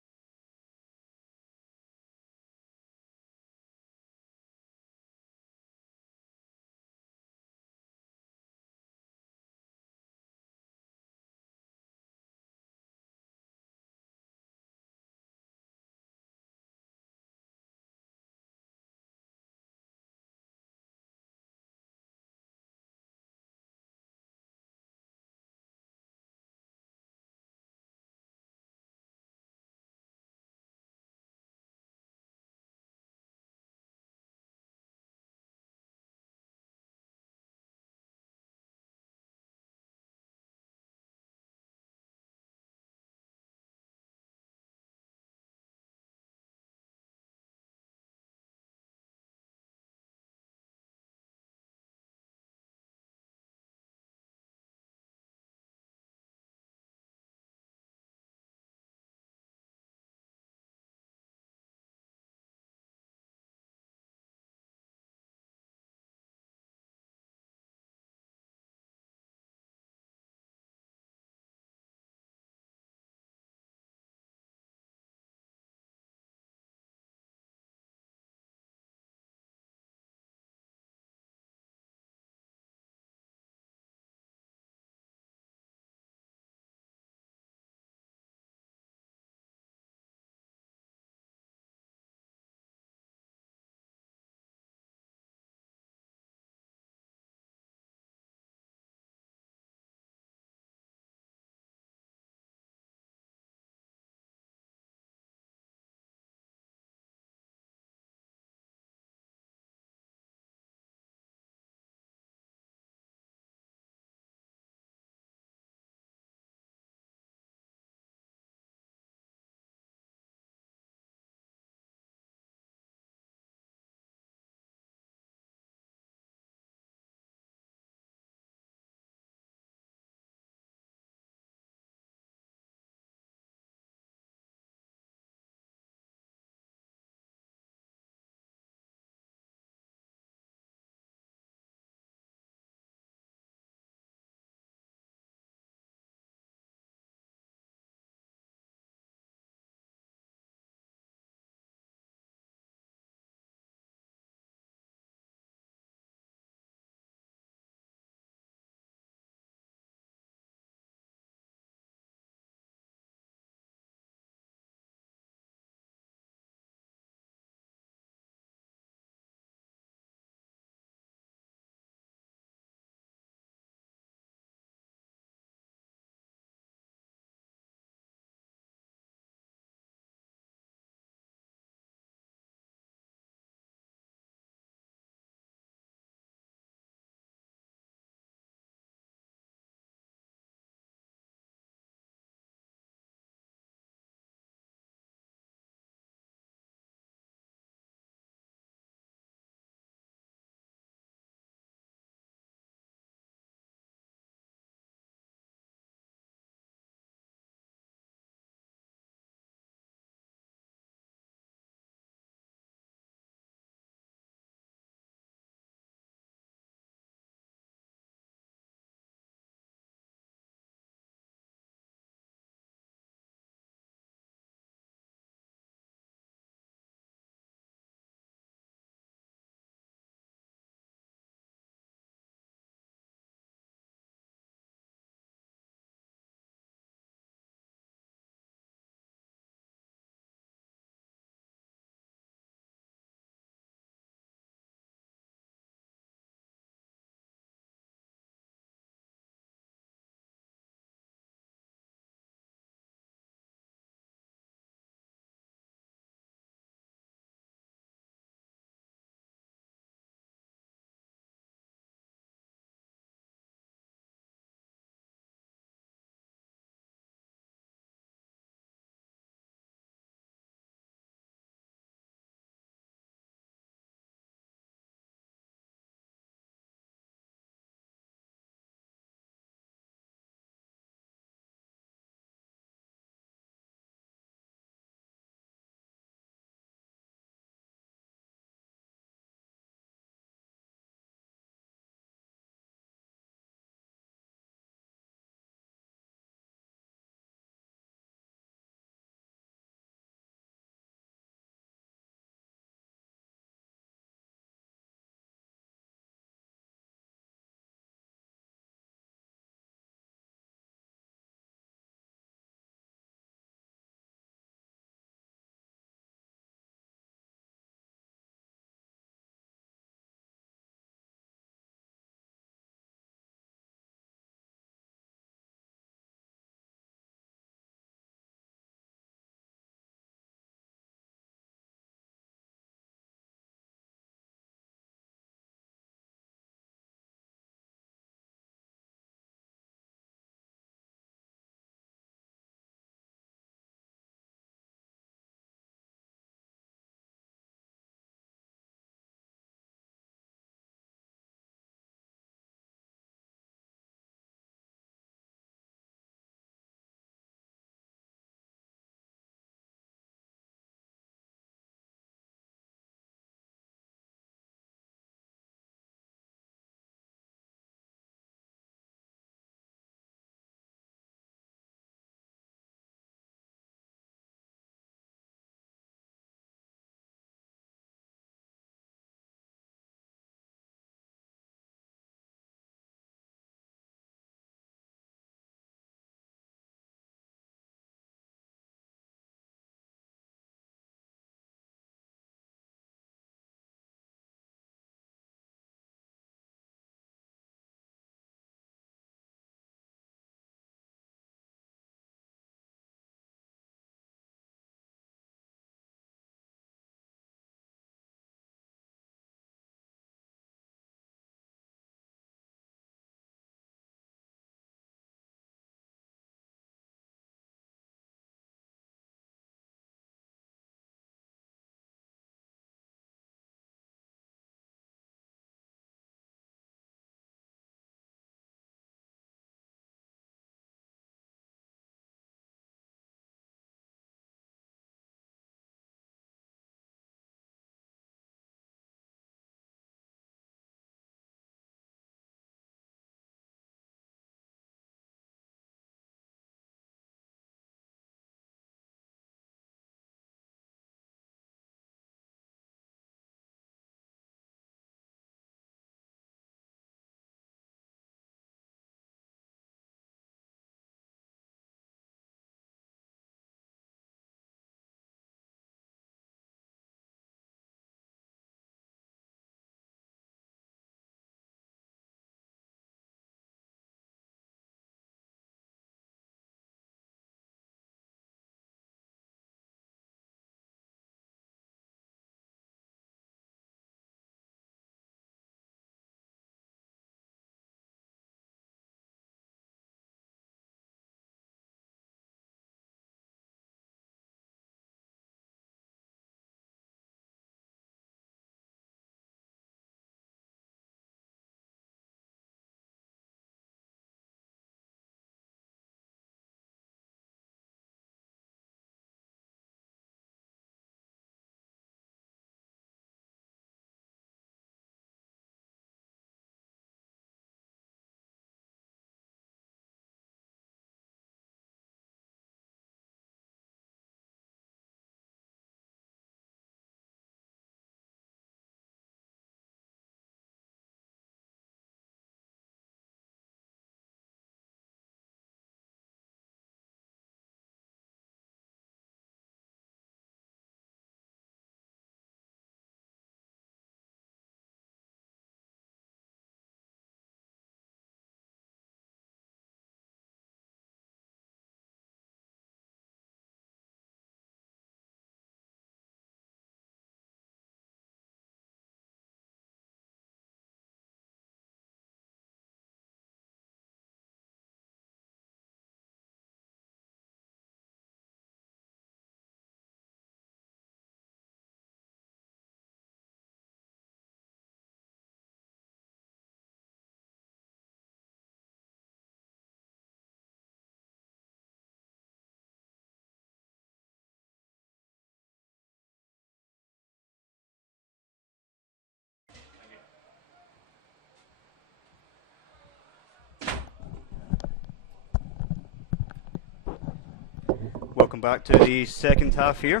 come back to the second half here.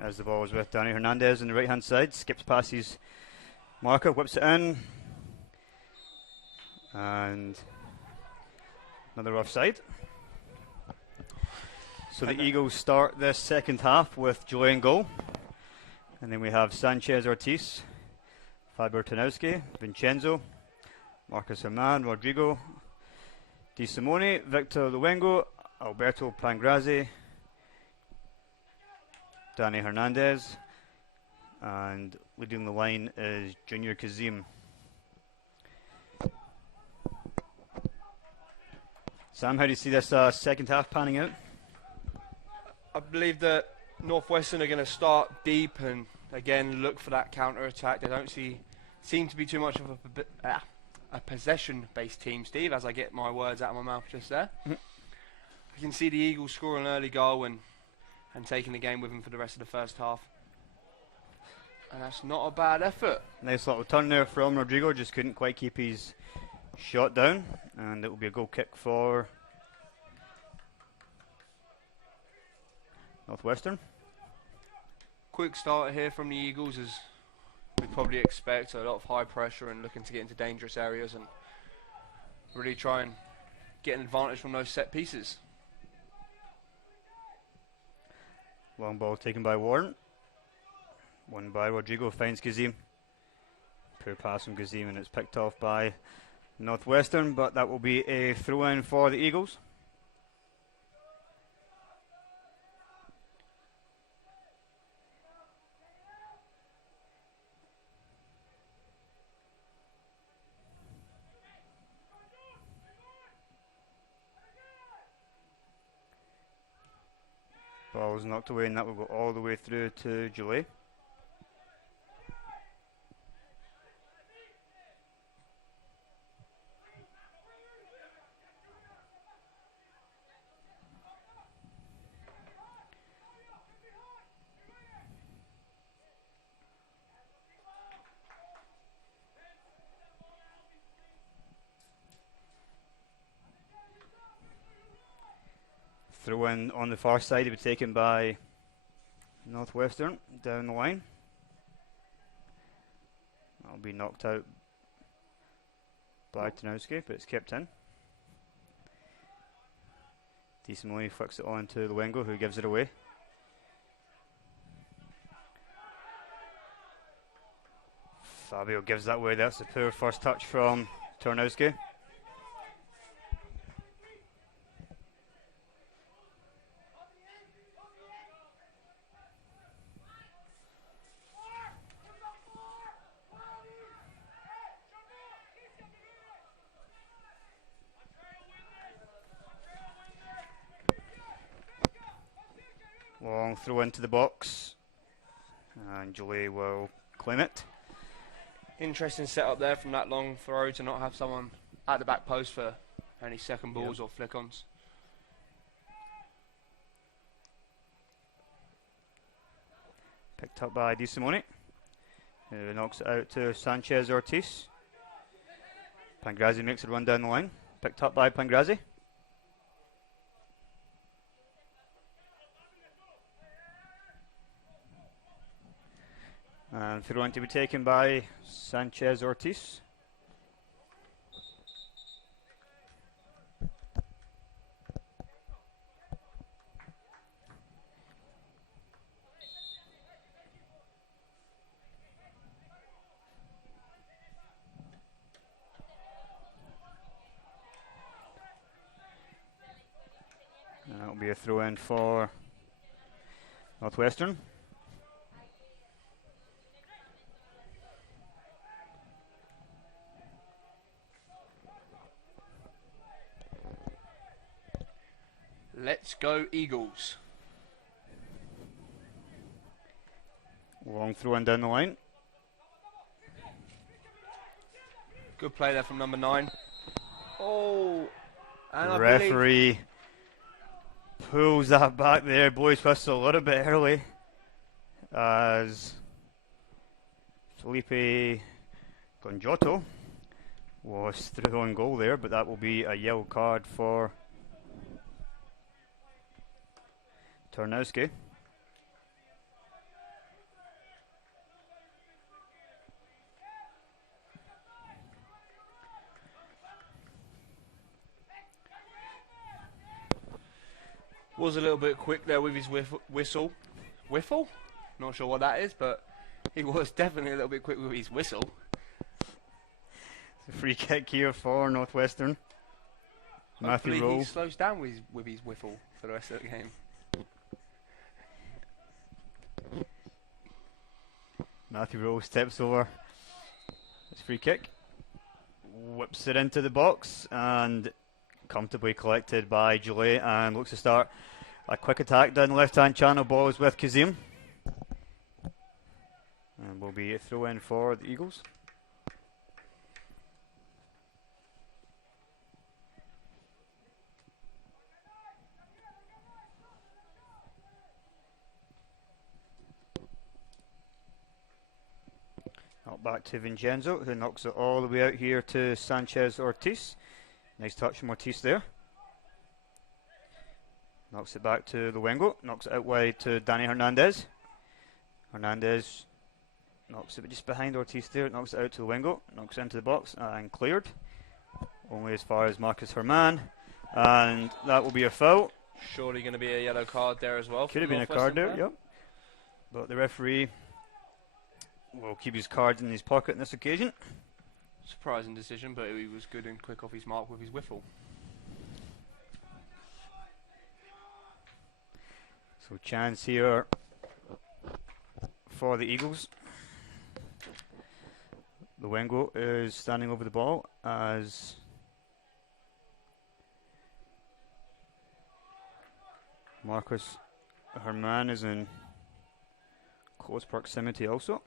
As the ball is with Danny Hernandez on the right hand side, skips past his marker, whips it in, and another offside. So the Eagles start this second half with Joy in goal, and then we have Sanchez Ortiz, Fabio Tanowski, Vincenzo, Marcus Herman, Rodrigo Di Simone, Victor Luengo, Alberto Pangrazzi, Danny Hernandez, and leading the line is Junior Kazim. Sam, how do you see this second half panning out? I believe that Northwestern are going to start deep and again look for that counter attack. They don't seem to be too much of a possession-based team, Steve, as I get my words out of my mouth just there. I can see the Eagles score an early goal and taking the game with them for the rest of the first half. And that's not a bad effort. Nice little turn there from Rodrigo, just couldn't quite keep his shot down, and it will be a goal kick for Northwestern. Quick starter here from the Eagles, as we'd probably expect. A lot of high pressure and looking to get into dangerous areas and really try and get an advantage from those set pieces. Long ball taken by Warren. Won by Rodrigo, finds Kazim. Poor pass from Kazim, and it's picked off by Northwestern, but that will be a throw-in for the Eagles. Ball's knocked away, and that will go all the way through to Julie. Throw in on the far side, it will be taken by Northwestern down the line. That'll be knocked out by Tanowski, but it's kept in. DeSimone flicks it on to Luengo, who gives it away. Fabio gives that away. That's a poor first touch from Tarnowski. Long throw into the box, and Jolie will claim it. Interesting setup there from that long throw to not have someone at the back post for any second balls or flick-ons. Picked up by DeSimone, who knocks it out to Sanchez Ortiz. Pangrazzi makes it run down the line. Picked up by Pangrazzi. And throw in to be taken by Sanchez Ortiz. And that will be a throw in for Northwestern. Let's go Eagles. Long throw in down the line. Good play there from number 9. Oh, and referee pulls that back there. Boys whistle a little bit early as Felipe Gongiotto was through on goal there, but that will be a yellow card for Tarnowski. Was a little bit quick there with his whistle. Whiffle? Not sure what that is, but he was definitely a little bit quick with his whistle. It's a free kick here for Northwestern. Matthew Hopefully Rowe. he slows down with his whiffle for the rest of the game. Matthew Rowe steps over. It's free kick. Whips it into the box and comfortably collected by Gillet and looks to start a quick attack down the left hand channel. Ball is with Kazim. And will be a throw in for the Eagles. Out back to Vincenzo, who knocks it all the way out here to Sanchez Ortiz. Nice touch from Ortiz there. Knocks it back to Luengo. Knocks it out wide to Danny Hernandez. Hernandez knocks it just behind Ortiz there. Knocks it out to Luengo. Knocks it into the box and cleared. Only as far as Marcus Herman. And that will be a foul. Surely going to be a yellow card there as well. Could have been a card there, yep. But the referee will keep his cards in his pocket on this occasion. Surprising decision, but he was good and quick off his mark with his whiffle. So chance here for the Eagles. Luengo is standing over the ball as Marcus Herman is in close proximity also.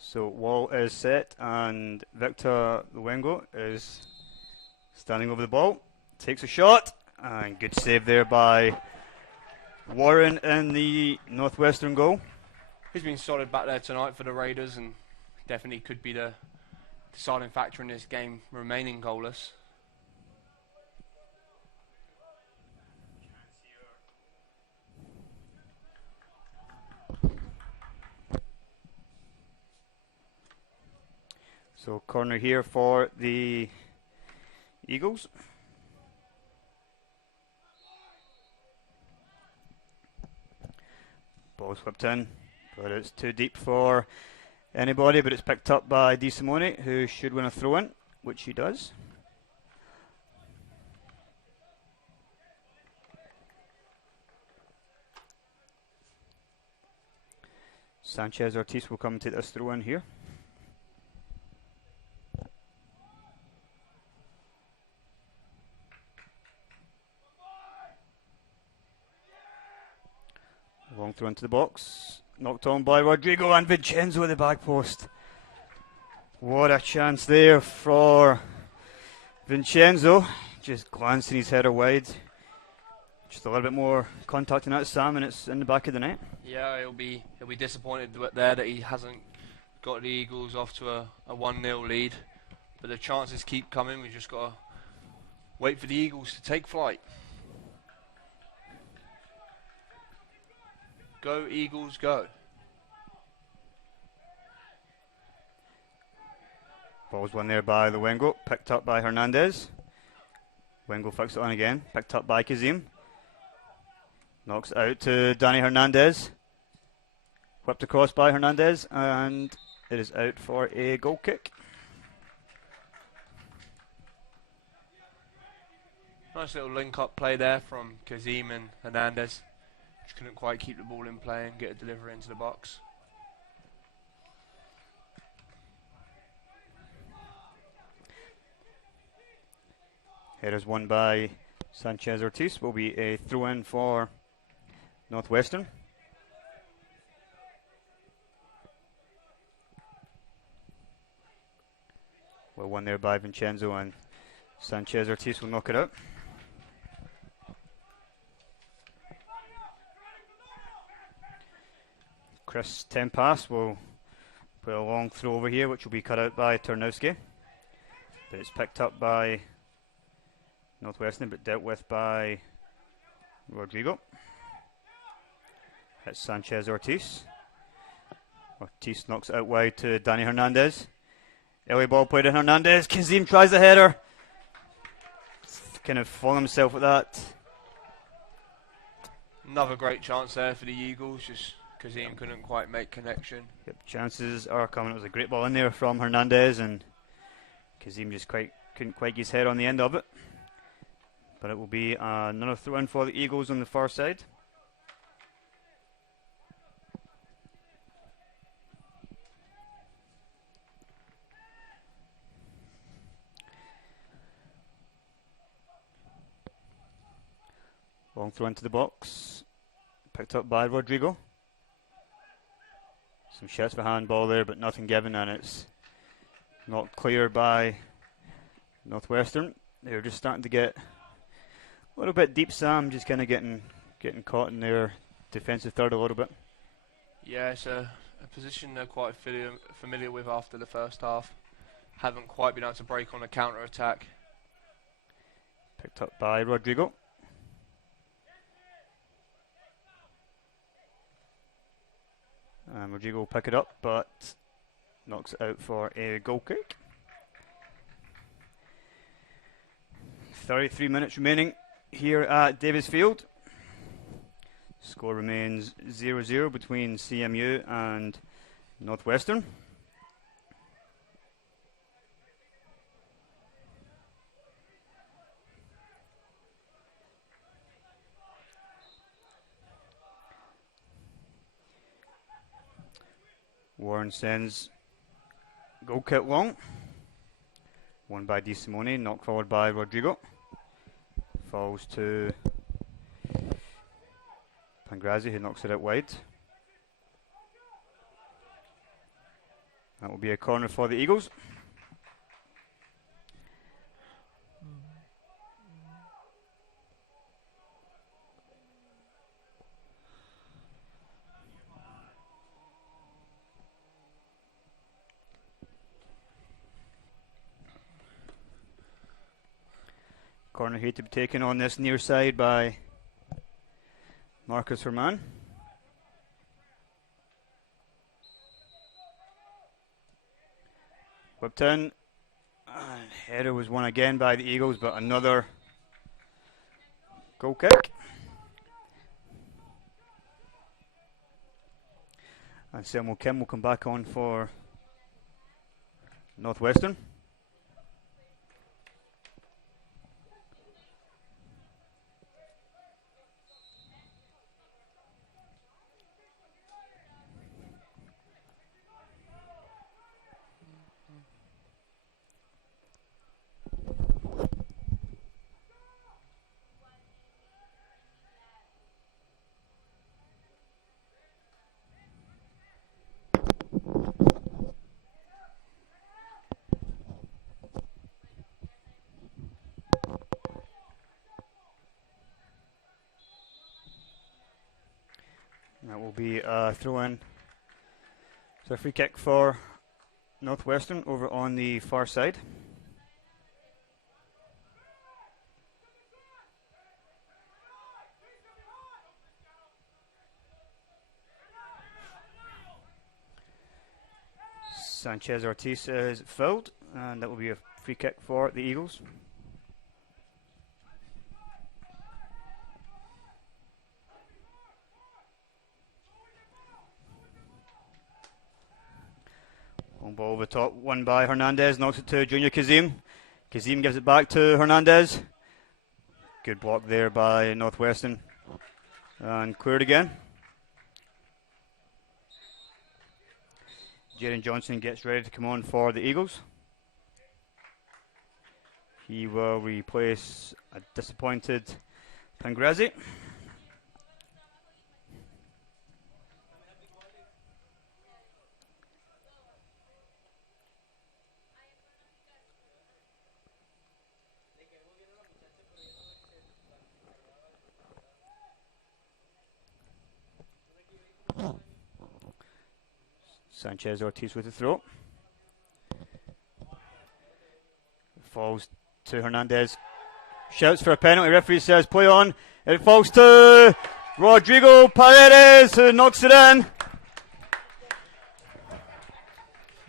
So wall is set and Victor Luengo is standing over the ball, takes a shot and good save there by Warren in the Northwestern goal. He's been solid back there tonight for the Raiders and definitely could be the deciding factor in this game remaining goalless. So corner here for the Eagles. Ball's whipped in, but it's too deep for anybody, but it's picked up by DeSimone, who should win a throw-in, which he does. Sanchez Ortiz will come to this throw-in here. Long throw into the box. Knocked on by Rodrigo and Vincenzo at the back post. What a chance there for Vincenzo. Just glancing his header wide. Just a little bit more contact in that, Sam, and it's in the back of the net. Yeah, he'll be disappointed there that he hasn't got the Eagles off to a 1-0 lead. But the chances keep coming. We've just got to wait for the Eagles to take flight. Go Eagles, go. Ball's won there by Luengo, picked up by Hernandez. Luengo flicks it on again, picked up by Kazim. Knocks it out to Danny Hernandez. Whipped across by Hernandez, and it is out for a goal kick. Nice little link-up play there from Kazim and Hernandez. Just couldn't quite keep the ball in play and get a delivery into the box. Headers won by Sanchez Ortiz. Will be a throw-in for Northwestern. Well, won there by Vincenzo, and Sanchez Ortiz will knock it out. Chris 10 pass will put a long throw over here, which will be cut out by Tarnowski. But it's picked up by Northwestern, but dealt with by Rodrigo. Hits Sanchez Ortiz. Ortiz knocks it out wide to Danny Hernandez. Early ball played to Hernandez. Kazim tries the header. Kind of flung himself at that. Another great chance there for the Eagles, just Kazim couldn't quite make connection. Yep, chances are coming. It was a great ball in there from Hernandez, and Kazim just couldn't quite get his head on the end of it. But it will be another throw-in for the Eagles on the far side. Long throw into the box. Picked up by Rodrigo. Some shots for handball there, but nothing given, and it's not clear by Northwestern. They're just starting to get a little bit deep, Sam, just kind of getting caught in their defensive third a little bit. Yeah, it's a position they're quite familiar with after the first half. Haven't quite been able to break on a counter-attack. Picked up by Rodrigo. And Rodrigo will pick it up, but knocks it out for a goal kick. 33 minutes remaining here at Davis Field. Score remains 0-0 between CMU and Northwestern. Warren sends goal kick long. Won by Di Simone, knocked forward by Rodrigo. Falls to Pangrazzi, who knocks it out wide. That will be a corner for the Eagles. Corner here to be taken on this near side by Marcus Herman. Whipped in. And header was won again by the Eagles, but another goal kick. And Samuel Kim will come back on for Northwestern. That will be a throw-in. So a free kick for Northwestern over on the far side. Sanchez Ortiz is fouled, and that will be a free kick for the Eagles. Long ball over the top, won by Hernandez, knocks it to Junior Kazim. Kazim gives it back to Hernandez. Good block there by Northwestern. And cleared again. Jaden Johnson gets ready to come on for the Eagles. He will replace a disappointed Pangrazzi. Sanchez Ortiz with the throw. Falls to Hernandez. Shouts for a penalty. Referee says play on. It falls to Rodrigo Paredes, who knocks it in.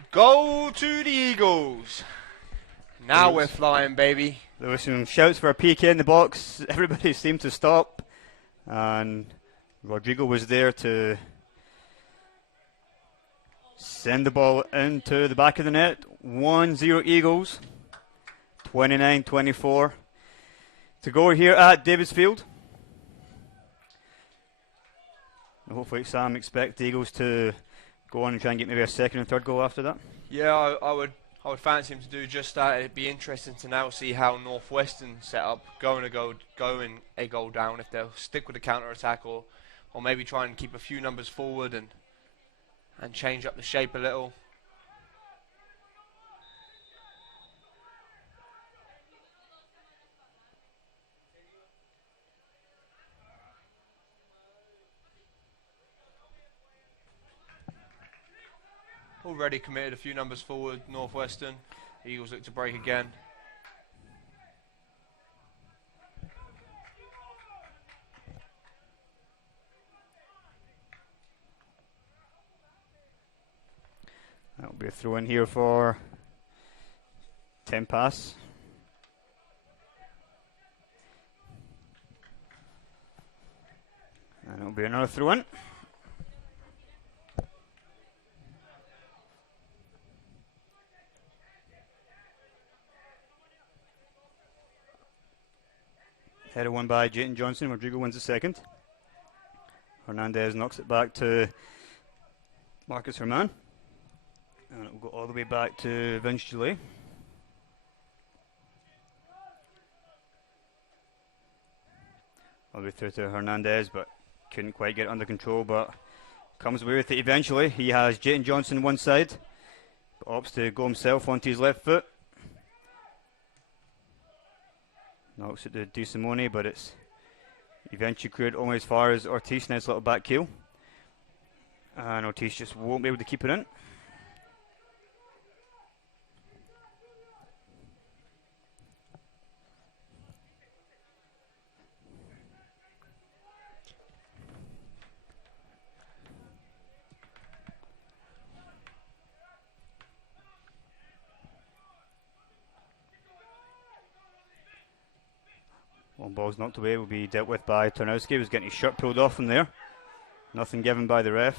Goal to the Eagles. Now we're flying, baby. There were some shouts for a PK in the box. Everybody seemed to stop. And Rodrigo was there to send the ball into the back of the net. 1-0 Eagles. 29-24 to go here at Davis Field. And hopefully Sam expect the Eagles to go on and try and get maybe a second and third goal after that. Yeah, I would fancy him to do just that. It'd be interesting to now see how Northwestern set up, going a goal down, if they'll stick with the counter attack or maybe try and keep a few numbers forward and change up the shape a little. Already committed a few numbers forward, Northwestern. Eagles look to break again. That'll be a throw in here for 10 pass. And it'll be another throw in. Headed one by Jayton Johnson. Rodrigo wins the second. Hernandez knocks it back to Marcus Herman. And it will go all the way back to Vince Gillet. All the way through to Hernandez, but couldn't quite get it under control, but comes away with it eventually. He has Jayton Johnson one side, but opts to go himself onto his left foot. Knocks it to DeSimone, but it's eventually cleared only as far as Ortiz. Nice little back heel. And Ortiz just won't be able to keep it in. One ball's knocked away, will be dealt with by Tarnowski. He was getting his shirt pulled off from there. Nothing given by the ref.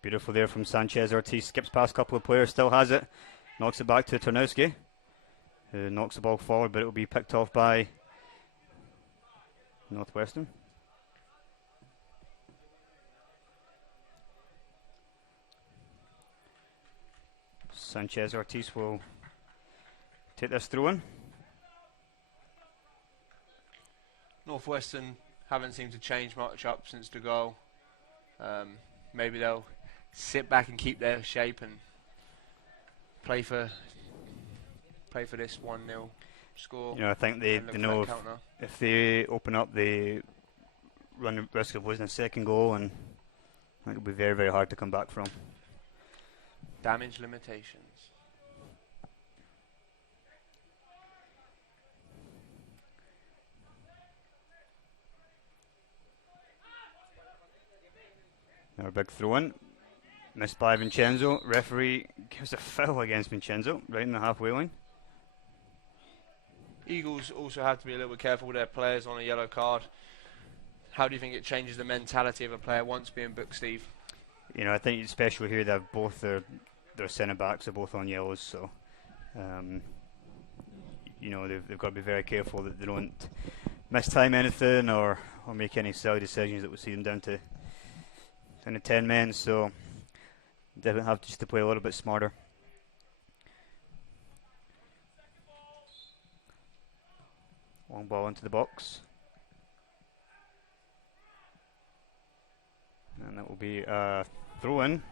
Beautiful there from Sanchez Ortiz. Skips past a couple of players, still has it. Knocks it back to Tarnowski, who knocks the ball forward, but it will be picked off by Northwestern. Sanchez Ortiz will take this throw in. Northwestern haven't seemed to change much up since the goal. Maybe they'll sit back and keep their shape and play for this 1-0 score. You know, I think they know if they open up, they run the risk of losing a second goal, and I think it'll be very, very hard to come back from. Damage limitations. Our big throw in. Missed by Vincenzo. Referee gives a foul against Vincenzo right in the halfway line. Eagles also have to be a little bit careful with their players on a yellow card. How do you think it changes the mentality of a player once being booked, Steve? You know, I think especially here they have both their centre backs are both on yellows, so you know they've got to be very careful that they don't mistime anything or make any silly decisions that would see them down to 10 men, so definitely have just to play a little bit smarter. Long ball into the box. And that will be a throw in.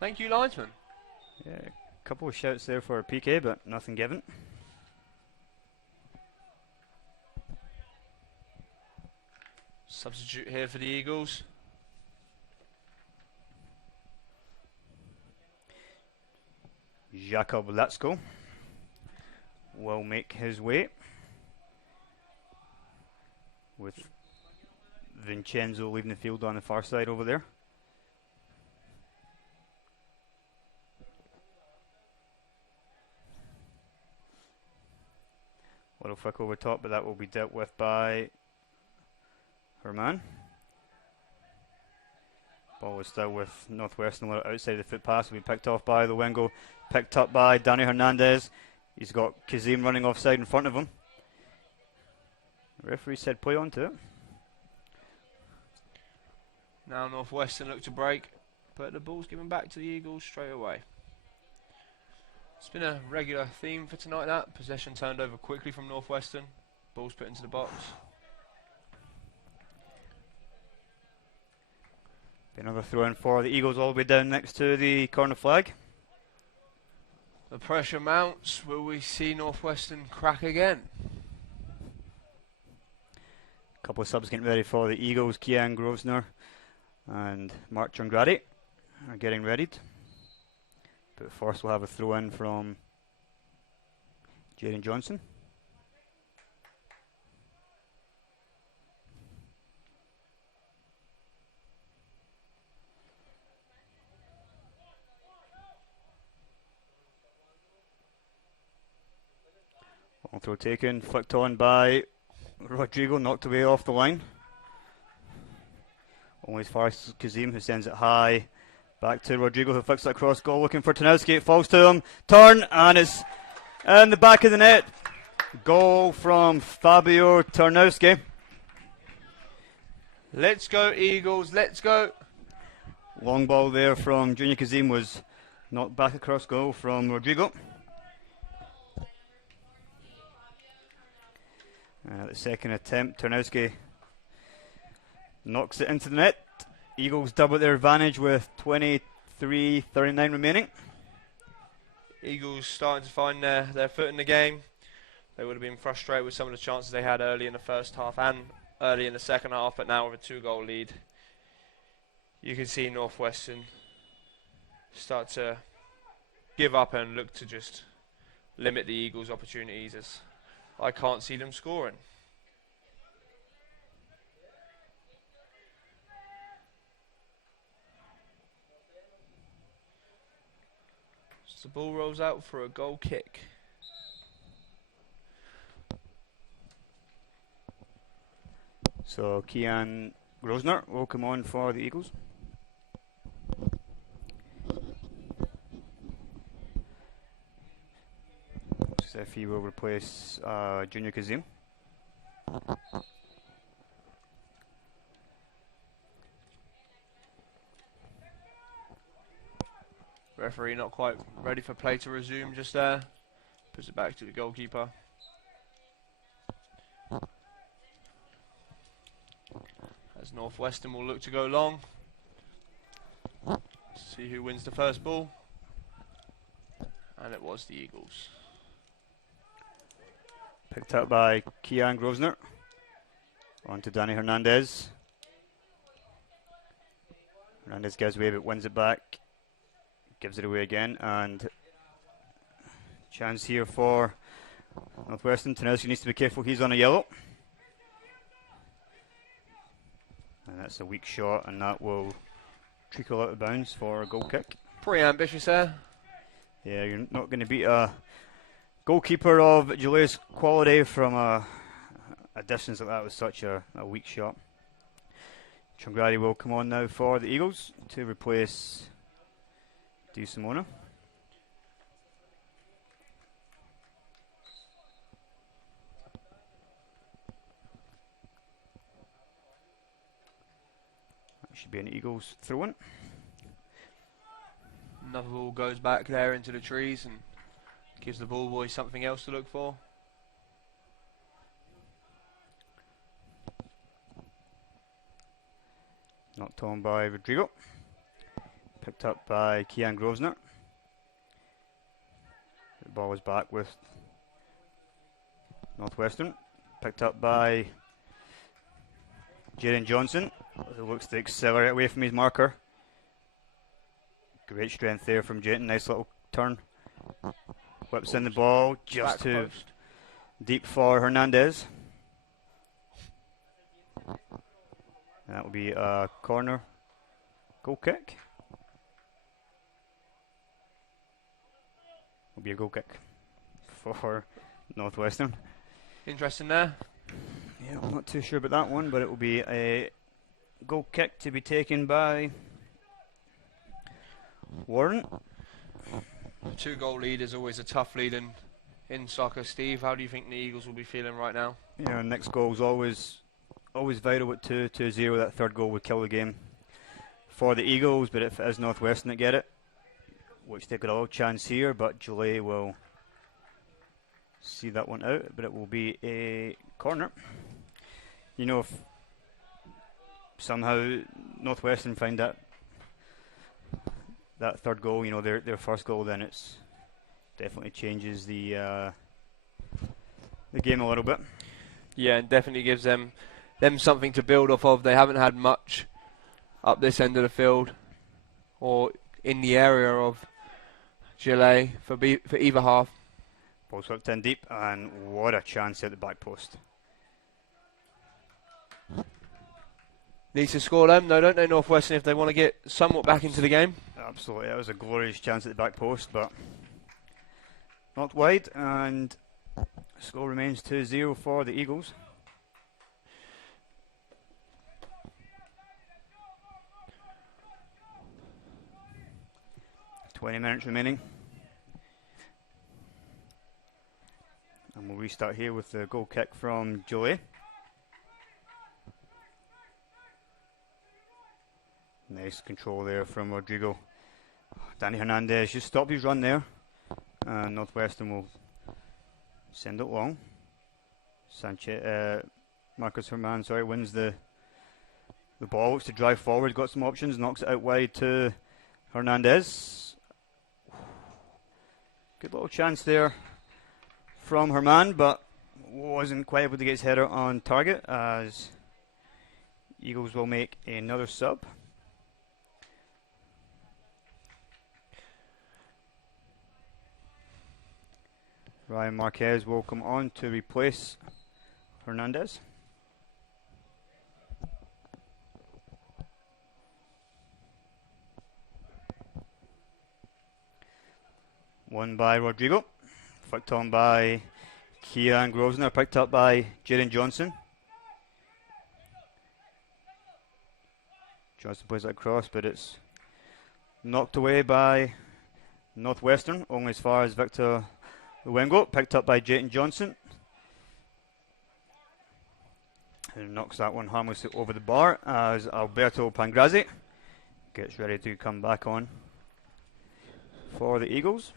Thank you, linesman. Yeah, a couple of shouts there for a PK, but nothing given. Substitute here for the Eagles. Jakob Latsko will make his way with Vincenzo leaving the field on the far side over there. Little flick over top, but that will be dealt with by Herman. Ball is still with Northwestern outside the foot pass. Will be picked off by the Wingo. Picked up by Danny Hernandez. He's got Kazim running offside in front of him. The referee said play on to it. Now Northwestern look to break, but the ball's given back to the Eagles straight away. It's been a regular theme for tonight, that. Possession turned over quickly from Northwestern. Ball's put into the box. Another throw in for the Eagles all the way down next to the corner flag. The pressure mounts. Will we see Northwestern crack again? A couple of subs getting ready for the Eagles. Kian Grosvenor and Mark Changradi are getting readied. But first we'll have a throw in from Jaden Johnson. Long throw taken, flicked on by Rodrigo, knocked away off the line. Only as far as Kazim, who sends it high. Back to Rodrigo, who flicks it across goal, looking for Tarnowski. It falls to him. Turn, and it's in the back of the net. Goal from Fabio Tarnowski. Let's go, Eagles, let's go. Long ball there from Junior Kazim was knocked back across goal from Rodrigo. The second attempt, Tarnowski knocks it into the net. Eagles double their advantage with 23:39 remaining. Eagles starting to find their foot in the game. They would have been frustrated with some of the chances they had early in the first half and early in the second half, but now with a 2-goal lead, you can see Northwestern start to give up and look to just limit the Eagles' opportunities, as I can't see them scoring. The ball rolls out for a goal kick. So Kian Grosvenor will come on for the Eagles. So if he will replace Junior Kazim. Referee not quite ready for play to resume just there. Puts it back to the goalkeeper. As Northwestern will look to go long. See who wins the first ball. And it was the Eagles. Picked up by Kian Grosvenor. On to Danny Hernandez. Hernandez gives away but wins it back. Gives it away again, and chance here for Northwestern. Tarnowski needs to be careful, he's on a yellow. And that's a weak shot, and that will trickle out of bounds for a goal kick. Pretty ambitious there. Yeah, you're not going to beat a goalkeeper of Julius quality from a distance like that with such a weak shot. Changradi will come on now for the Eagles to replace Di Simona. That should be an Eagles throw-in. Another ball goes back there into the trees and gives the ball boy something else to look for. Knocked on by Rodrigo. Picked up by Kian Grosvenor. The ball is back with Northwestern. Picked up by Jaden Johnson, who looks to accelerate away from his marker. Great strength there from Jaden. Nice little turn Whips in the ball just Back too post. deep for Hernandez. That will be a corner goal kick. Will be a goal kick for Northwestern. Interesting there. Yeah, I'm not too sure about that one, but it will be a goal kick to be taken by Warren. 2-goal lead is always a tough lead in soccer. Steve, how do you think the Eagles will be feeling right now? Yeah, next goal is always vital at 2-0. That third goal would kill the game for the Eagles, but if it is Northwestern that get it, which they've got a little chance here, but Gillet will see that one out, but it will be a corner. You know, if somehow Northwestern find that third goal, you know, their first goal, then it's definitely changes the game a little bit. Yeah, and definitely gives them something to build off of. They haven't had much up this end of the field or in the area of Gillet for either half. Ball's hooked in deep, and what a chance at the back post. Needs to score them, though, don't they, Northwestern, if they want to get somewhat back into the game? Absolutely, that was a glorious chance at the back post, but not wide, and score remains 2-0 for the Eagles. .20 minutes remaining. And we'll restart here with the goal kick from Gillet. Nice control there from Rodrigo. Danny Hernandez just stopped his run there. And Northwestern will send it long. Marcus Herman, wins the ball. Looks to drive forward, got some options, knocks it out wide to Hernandez. Good little chance there from Herman, but wasn't quite able to get his header on target, as Eagles will make another sub. Ryan Marquez will come on to replace Hernandez. Won by Rodrigo. Flicked on by Kian Grosvenor. Picked up by Jaden Johnson. Johnson plays that across, but it's knocked away by Northwestern, only as far as Victor Luengo. Picked up by Jaden Johnson. Who knocks that one harmlessly over the bar as Alberto Pangrazzi gets ready to come back on for the Eagles.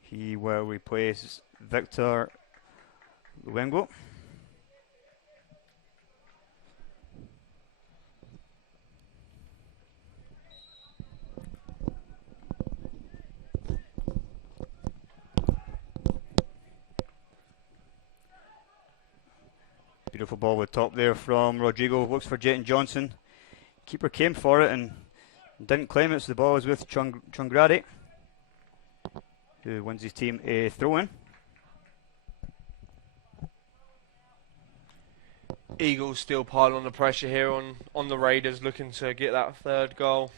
He will replace Victor Luengo. Beautiful ball with top there from Rodrigo. Looks for Jayton Johnson. Keeper came for it and didn't claim it, so the ball is with Chungradi, who wins his team a throw-in. Eagles still pile on the pressure here on the Raiders, looking to get that third goal.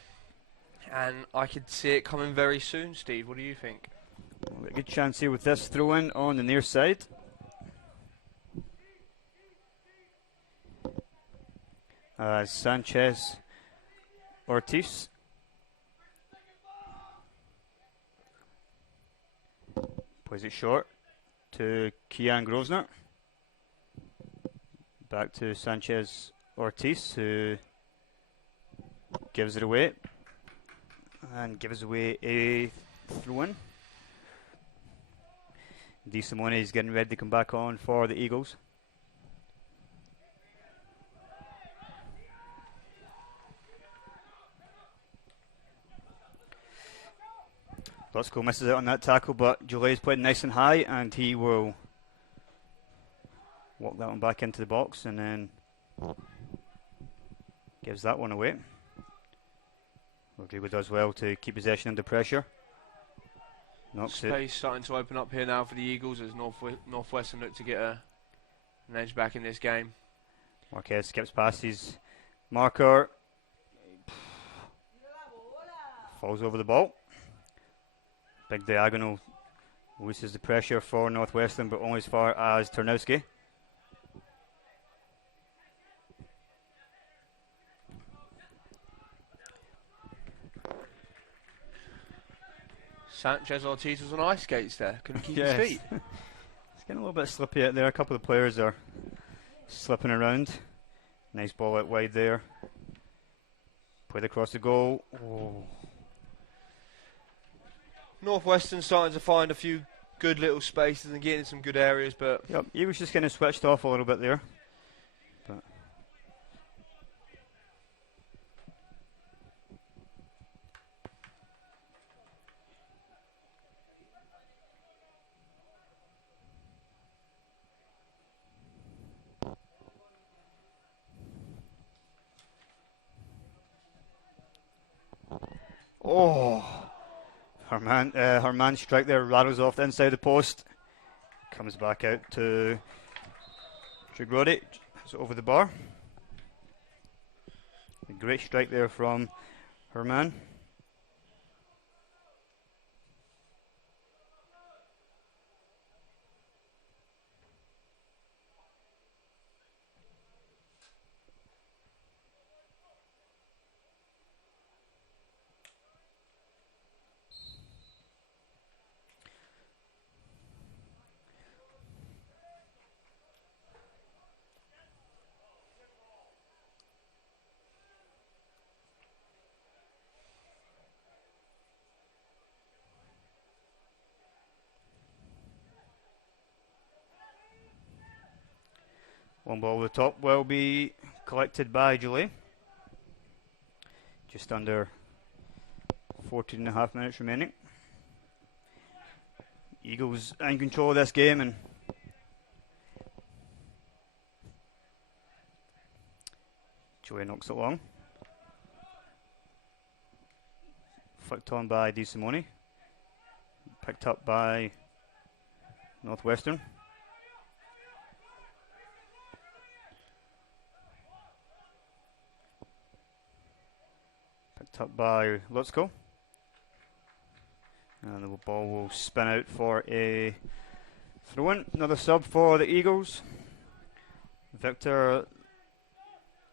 And I could see it coming very soon, Steve. What do you think? Well, a good chance here with this throw-in on the near side. Sanchez Ortiz. Plays it short to Kian Grosvenor. Back to Sanchez Ortiz, who gives it away. And gives away a throw-in. Di Simone is getting ready to come back on for the Eagles. Lutzko misses out on that tackle, but Gillet's played nice and high, and he will walk that one back into the box and then gives that one away. Rodrigo does well to keep possession under pressure. Knocks it. Space starting to open up here now for the Eagles as Northwestern look to get an edge back in this game. Marquez skips past his marker. Falls over the ball. Big diagonal. Loses the pressure for Northwestern, but only as far as Tarnowski. Sanchez Ortiz was on ice skates there. Couldn't keep Yes. his feet. It's getting a little bit slippy out there. A couple of players are slipping around. Nice ball out wide there. Played across the goal. Oh. Northwestern starting to find a few good little spaces and getting some good areas, but Yep, he was just kind of switched off a little bit there. But Herman strike there rattles off the inside of the post. Comes back out to Trigrodi. It's over the bar. A great strike there from Herman. One ball over the top will be collected by Julie. Just under 14.5 minutes remaining. Eagles in control of this game, and Julie knocks it long. Flicked on by DeSimone. Picked up by Northwestern. Up by Lutzko, and the ball will spin out for a throw-in. Another sub for the Eagles. Victor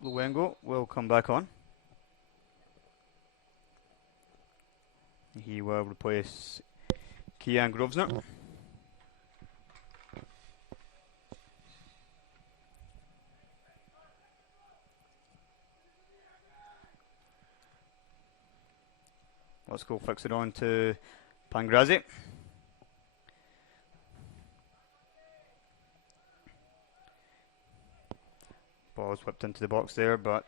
Luengo will come back on. He will replace Kian Grosvenor. Let's go fix it on to Pangrazi. Ball's whipped into the box there, but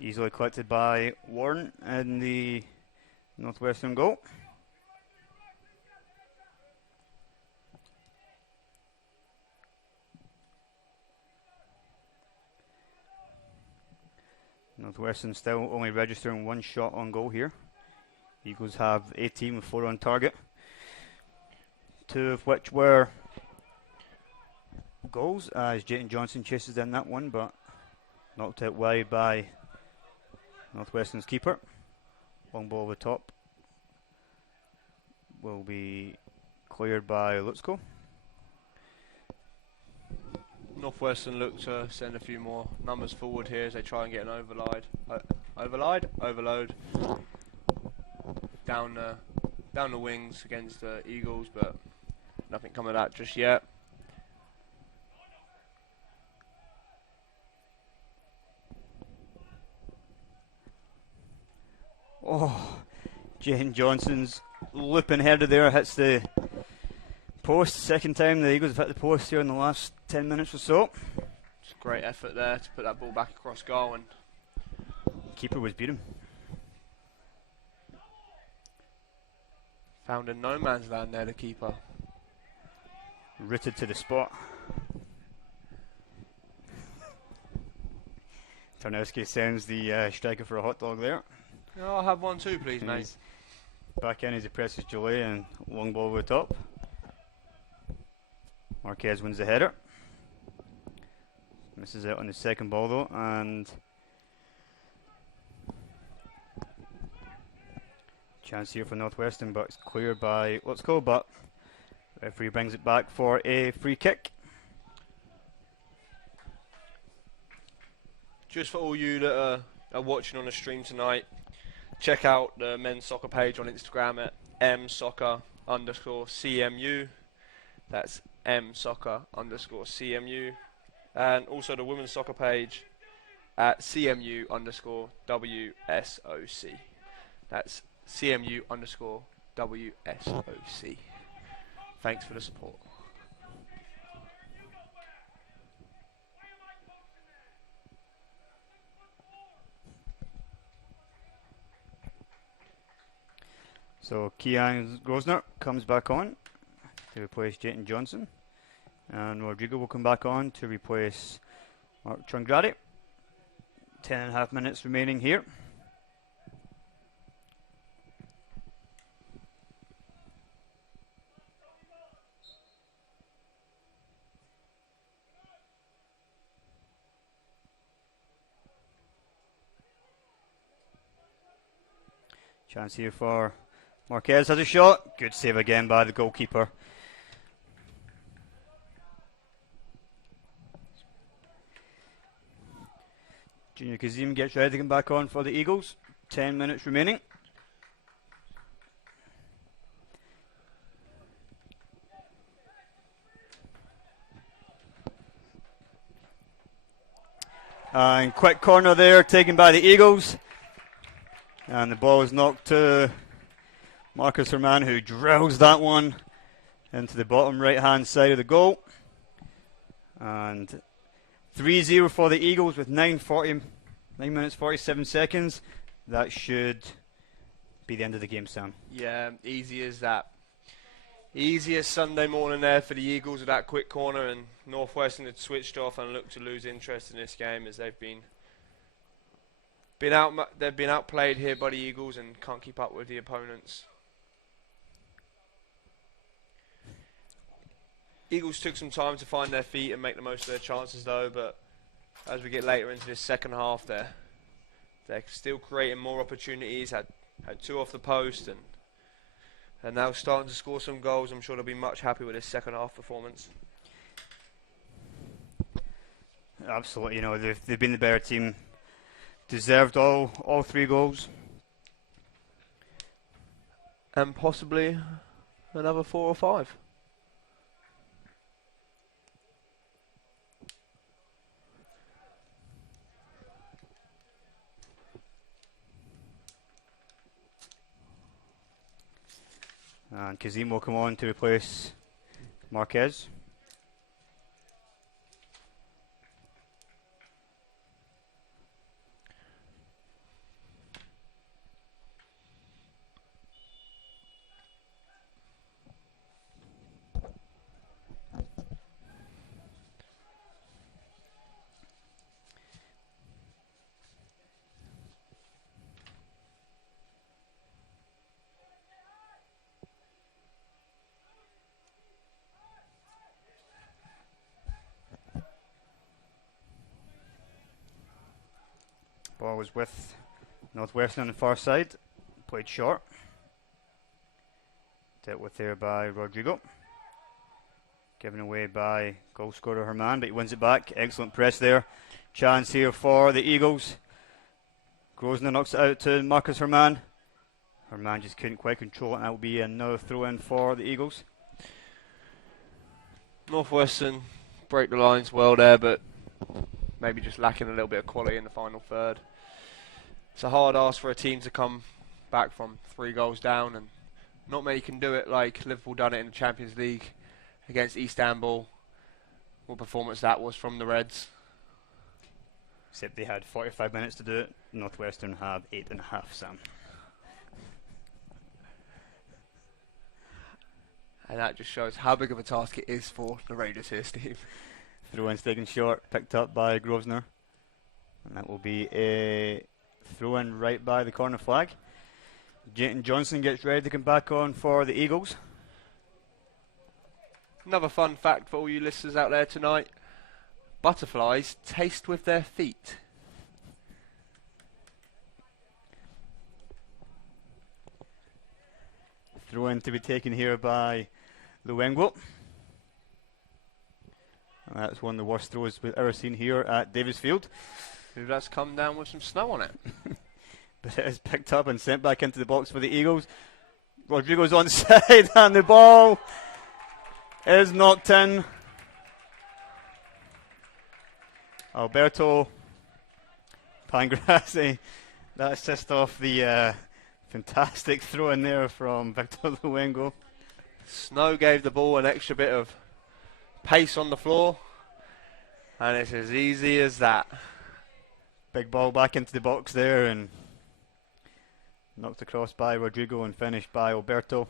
easily collected by Warren in the Northwestern goal. Northwestern still only registering one shot on goal here. Eagles have 18 with 4 on target. 2 of which were goals, as Jayton Johnson chases in that one, but knocked out wide by Northwestern's keeper. Long ball over top will be cleared by Lutzko. Northwestern look to send a few more numbers forward here as they try and get an overload down the wings against the Eagles, but nothing come of that just yet. Oh, Jane Johnson's looping header there hits the post. Second time the Eagles have hit the post here in the last 10 minutes or so. It's a great effort there to put that ball back across goal, and Keeper was beat him. found in no man's land there, the keeper. Rooted to the spot. Tarnowski sends the striker for a hot dog there. Oh, I'll have one too, please, And mate. he's back in as he presses Jolie and long ball over the top. Marquez wins the header. Misses out on the second ball though, and chance here for Northwestern, but it's cleared by Lutsko, but referee brings it back for a free kick. Just for all you that are watching on the stream tonight, check out the men's soccer page on Instagram at msoccer_CMU. That's msoccer_CMU. And also the women's soccer page at CMU_WSOC. That's CMU_WSOC. Thanks for the support. So Kean Grosner comes back on to replace Jayton Johnson, and Rodrigo will come back on to replace Mark Changradi. 10.5 minutes remaining here. Chance here for Marquez, has a shot. Good save again by the goalkeeper. Junior Kazim gets ready to come back on for the Eagles. 10 minutes remaining. And quick corner there taken by the Eagles. And the ball is knocked to Marcus Herman, who drills that one into the bottom right hand side of the goal. And 3-0 for the Eagles with 9 minutes 47 seconds. That should be the end of the game, Sam. Yeah, easy as that. Easy as Sunday morning there for the Eagles with that quick corner, and Northwestern had switched off and looked to lose interest in this game as they've been outplayed here by the Eagles and can't keep up with the opponents. Eagles took some time to find their feet and make the most of their chances though, but as we get later into this second half, they're still creating more opportunities. Had 2 off the post and now starting to score some goals. I'm sure they'll be much happy with this second half performance. Absolutely, they've been the better team. Deserved all 3 goals. And possibly another 4 or 5. And Kazim will come on to replace Marquez. Ball was with Northwestern on the far side. Played short. Dealt with there by Rodrigo. Given away by goal scorer Herman, but he wins it back. Excellent press there. Chance here for the Eagles. Grosner knocks it out to Marcus Herman. Herman just couldn't quite control it, and that will be another throw in for the Eagles. Northwestern break the lines well there, but maybe just lacking a little bit of quality in the final third. It's a hard ask for a team to come back from 3 goals down, and not many can do it like Liverpool done it in the Champions League against Istanbul. What performance that was from the Reds. Except they had 45 minutes to do it. Northwestern have 8.5, Sam. And that just shows how big of a task it is for the Raiders here, Steve. Throw in taken short, picked up by Grosvenor. And that will be a throw in right by the corner flag. Jayton Johnson gets ready to come back on for the Eagles. Another fun fact for all you listeners out there tonight. Butterflies taste with their feet. Throw in to be taken here by Luengo. And that's one of the worst throws we've ever seen here at Davis Field. Maybe that's come down with some snow on it. But it is picked up and sent back into the box for the Eagles. Rodrigo's onside and the ball is knocked in. Alberto Pangrassi, that assist off the fantastic throw in there from Victor Luengo. Snow gave the ball an extra bit of pace on the floor, and it's as easy as that. Big ball back into the box there and knocked across by Rodrigo and finished by Alberto.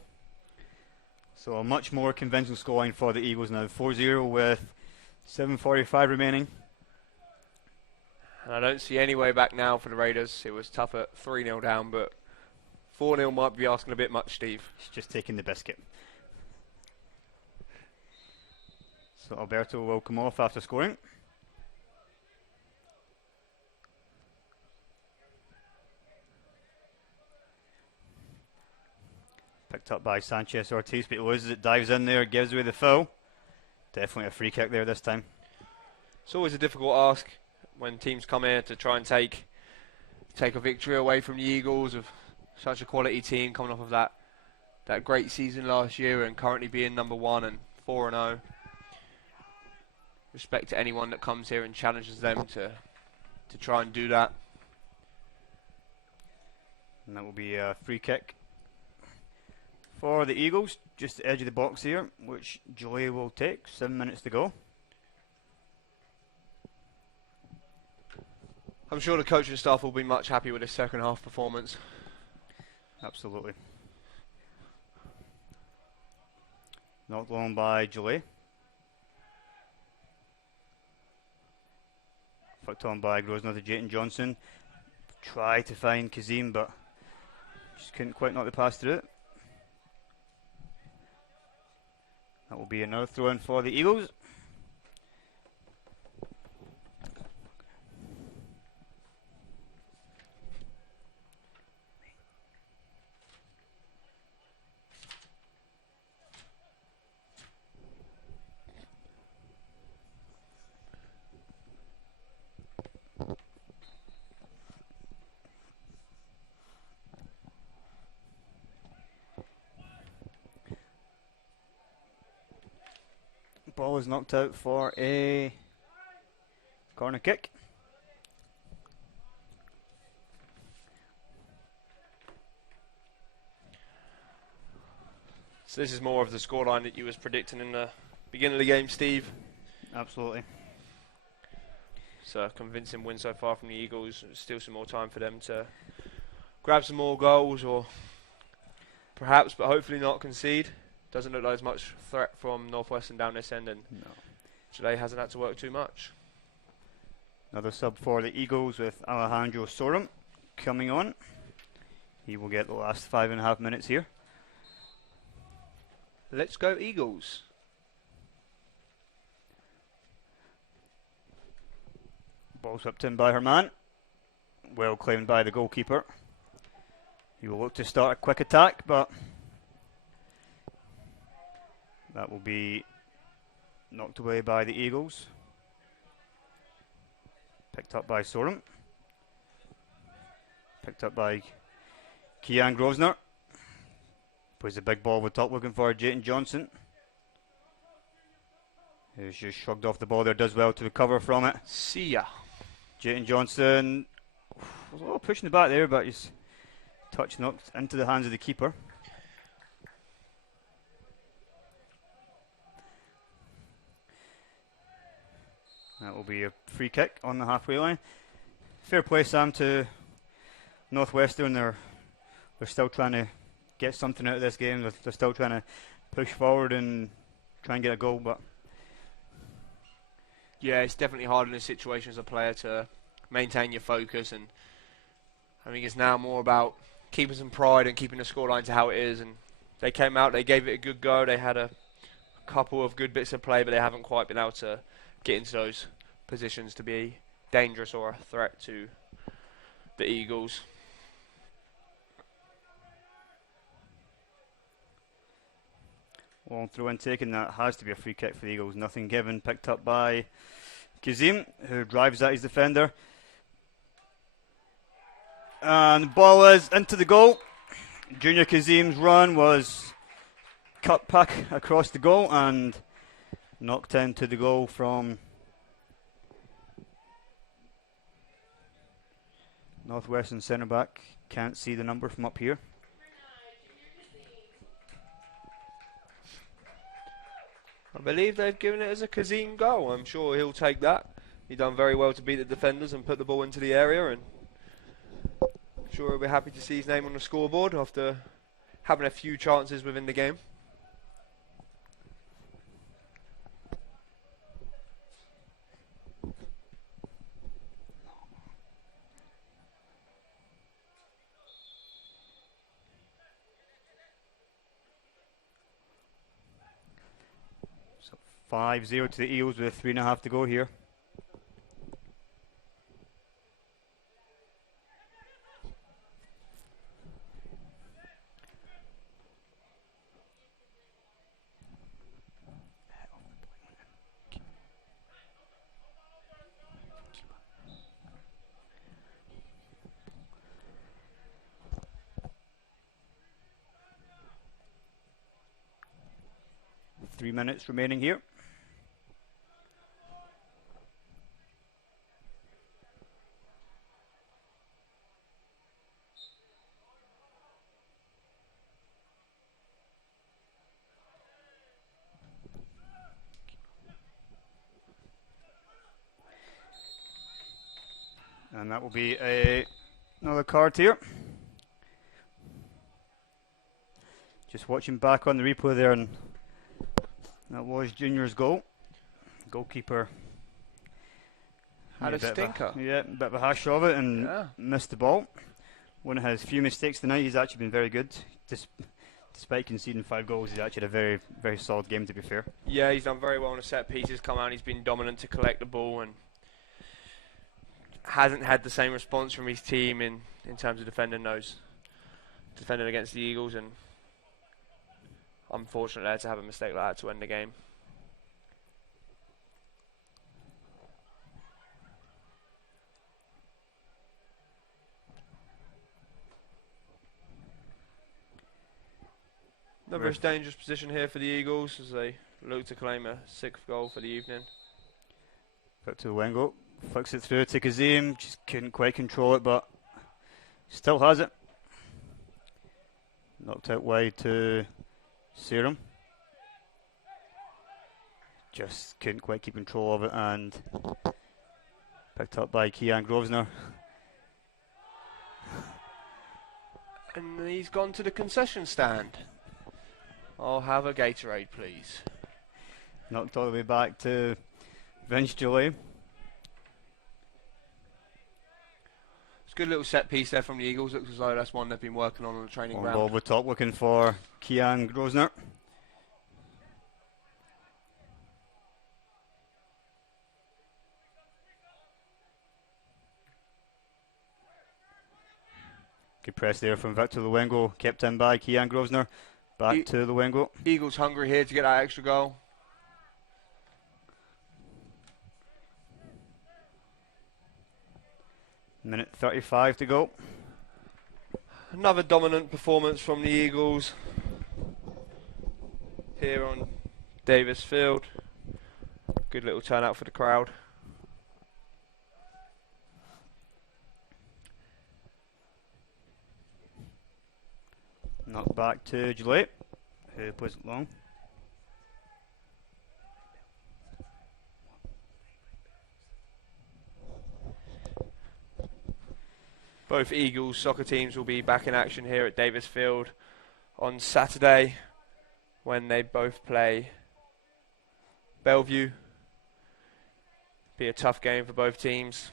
So a much more convincing scoreline for the Eagles now. 4-0 with 7:45 remaining. And I don't see any way back now for the Raiders. It was tough at 3-0 down, but 4-0 might be asking a bit much, Steve. He's just taking the biscuit. So Alberto will come off after scoring. Picked up by Sanchez Ortiz, but he loses it, dives in there, gives away the foul. Definitely a free kick there this time. It's always a difficult ask when teams come here to try and take a victory away from the Eagles, of such a quality team coming off of that great season last year and currently being number 1 and 4-0. Respect to anyone that comes here and challenges them to try and do that. And that will be a free kick for the Eagles, just the edge of the box here, which Joey will take. 7 minutes to go. I'm sure the coaching staff will be much happy with this second half performance. Absolutely. Knocked long by Jolie. Flicked on by Grosvenor to Jayton Johnson. Tried to find Kazim, but just couldn't quite knock the pass through it. That will be another throw in for the Eagles. Ball is knocked out for a corner kick. So this is more of the scoreline that you was predicting in the beginning of the game, Steve. Absolutely. So a convincing win so far from the Eagles. Still some more time for them to grab some more goals, or perhaps, but hopefully not concede. Doesn't look like there's much threat from Northwestern down this end, and Today hasn't had to work too much. Another sub for the Eagles with Alejandro Sorum coming on. He will get the last 5.5 minutes here. Let's go Eagles. Ball swept in by Herman. Well claimed by the goalkeeper. He will look to start a quick attack, but that will be knocked away by the Eagles. Picked up by Sorum. Picked up by Kian Grosvenor. Plays a big ball with top, looking for Jayton Johnson. He's just shrugged off the ball there, does well to recover from it. See ya. Jayton Johnson was a little pushing the back there, but his touch knocked into the hands of the keeper. That will be a free kick on the halfway line. Fair play, Sam, to Northwestern. They're still trying to get something out of this game. They're still trying to push forward and try and get a goal, but yeah, it's definitely hard in this situation as a player to maintain your focus, and I think it's now more about keeping some pride and keeping the scoreline to how it is. And they came out, they gave it a good go. They had a couple of good bits of play, but they haven't quite been able to get into those positions to be dangerous or a threat to the Eagles. Long throw in taken, that has to be a free kick for the Eagles. Nothing given, picked up by Kazim, who drives at his defender. And the ball is into the goal. Junior Kazim's run was cut back across the goal and knocked into the goal from Northwestern centre back. Can't see the number from up here. I believe they've given it as a Kazim goal. I'm sure he'll take that. He done very well to beat the defenders and put the ball into the area, and I'm sure he'll be happy to see his name on the scoreboard after having a few chances within the game. So 5-0 to the Eels with 3.5 to go here. Three minutes remaining here. And that will be another card here. Just watching back on the replay there, and that was Junior's goal. Goalkeeper Had a stinker. A bit of a hash of it and missed the ball. One of his few mistakes tonight. He's actually been very good. Despite conceding 5 goals, he's actually had a very, very solid game, to be fair. Yeah, he's done very well on the set pieces. Come out, he's been dominant to collect the ball and hasn't had the same response from his team in terms of defending against the Eagles, and unfortunately had to have a mistake like that to end the game. Another dangerous position here for the Eagles as they look to claim a 6th goal for the evening. Back to Wengo. Flicks it through to Kazim. Just couldn't quite control it, but still has it. Knocked out wide to Serum. Just couldn't quite keep control of it, and picked up by Kian Grosvenor. And he's gone to the concession stand. I'll have a Gatorade, please. Knocked all the way back to Vince Julie. It's a good little set piece there from the Eagles. Looks as though that's one they've been working on the training ground. Ball over top, looking for Kian Grosvenor. Good press there from Victor Luengo, kept in by Kian Grosvenor. Back to Luengo. Eagles hungry here to get that extra goal. Minute 35 to go. Another dominant performance from the Eagles here on Davis Field. Good little turnout for the crowd. Knocked back to Gillette, who plays it long. Both Eagles soccer teams will be back in action here at Davis Field on Saturday when they both play Bellevue. Be a tough game for both teams.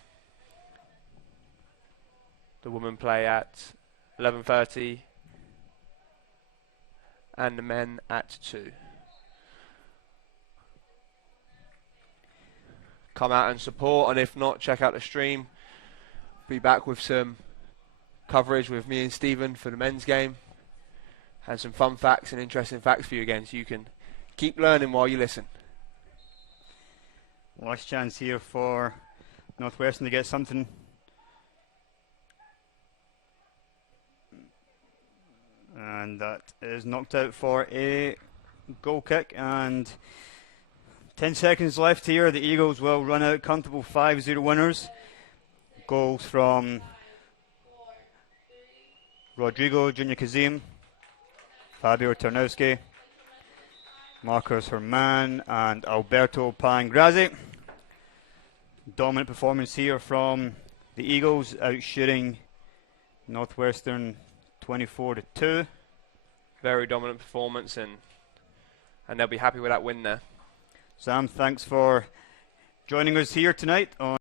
The women play at 11:30 and the men at 2. Come out and support, and if not, check out the stream. Be back with some coverage with me and Stephen for the men's game, and some fun facts and interesting facts for you again, so you can keep learning while you listen. Last chance here for Northwestern to get something. And that is knocked out for a goal kick. And 10 seconds left here. The Eagles will run out comfortable 5-0 winners. Goals from Rodrigo Junior Kazim, Fabio Tarnowski, Marcos Herman, and Alberto Pangrazzi. Dominant performance here from the Eagles, outshooting Northwestern 24-2. Very dominant performance, and they'll be happy with that win there. Sam, thanks for joining us here tonight on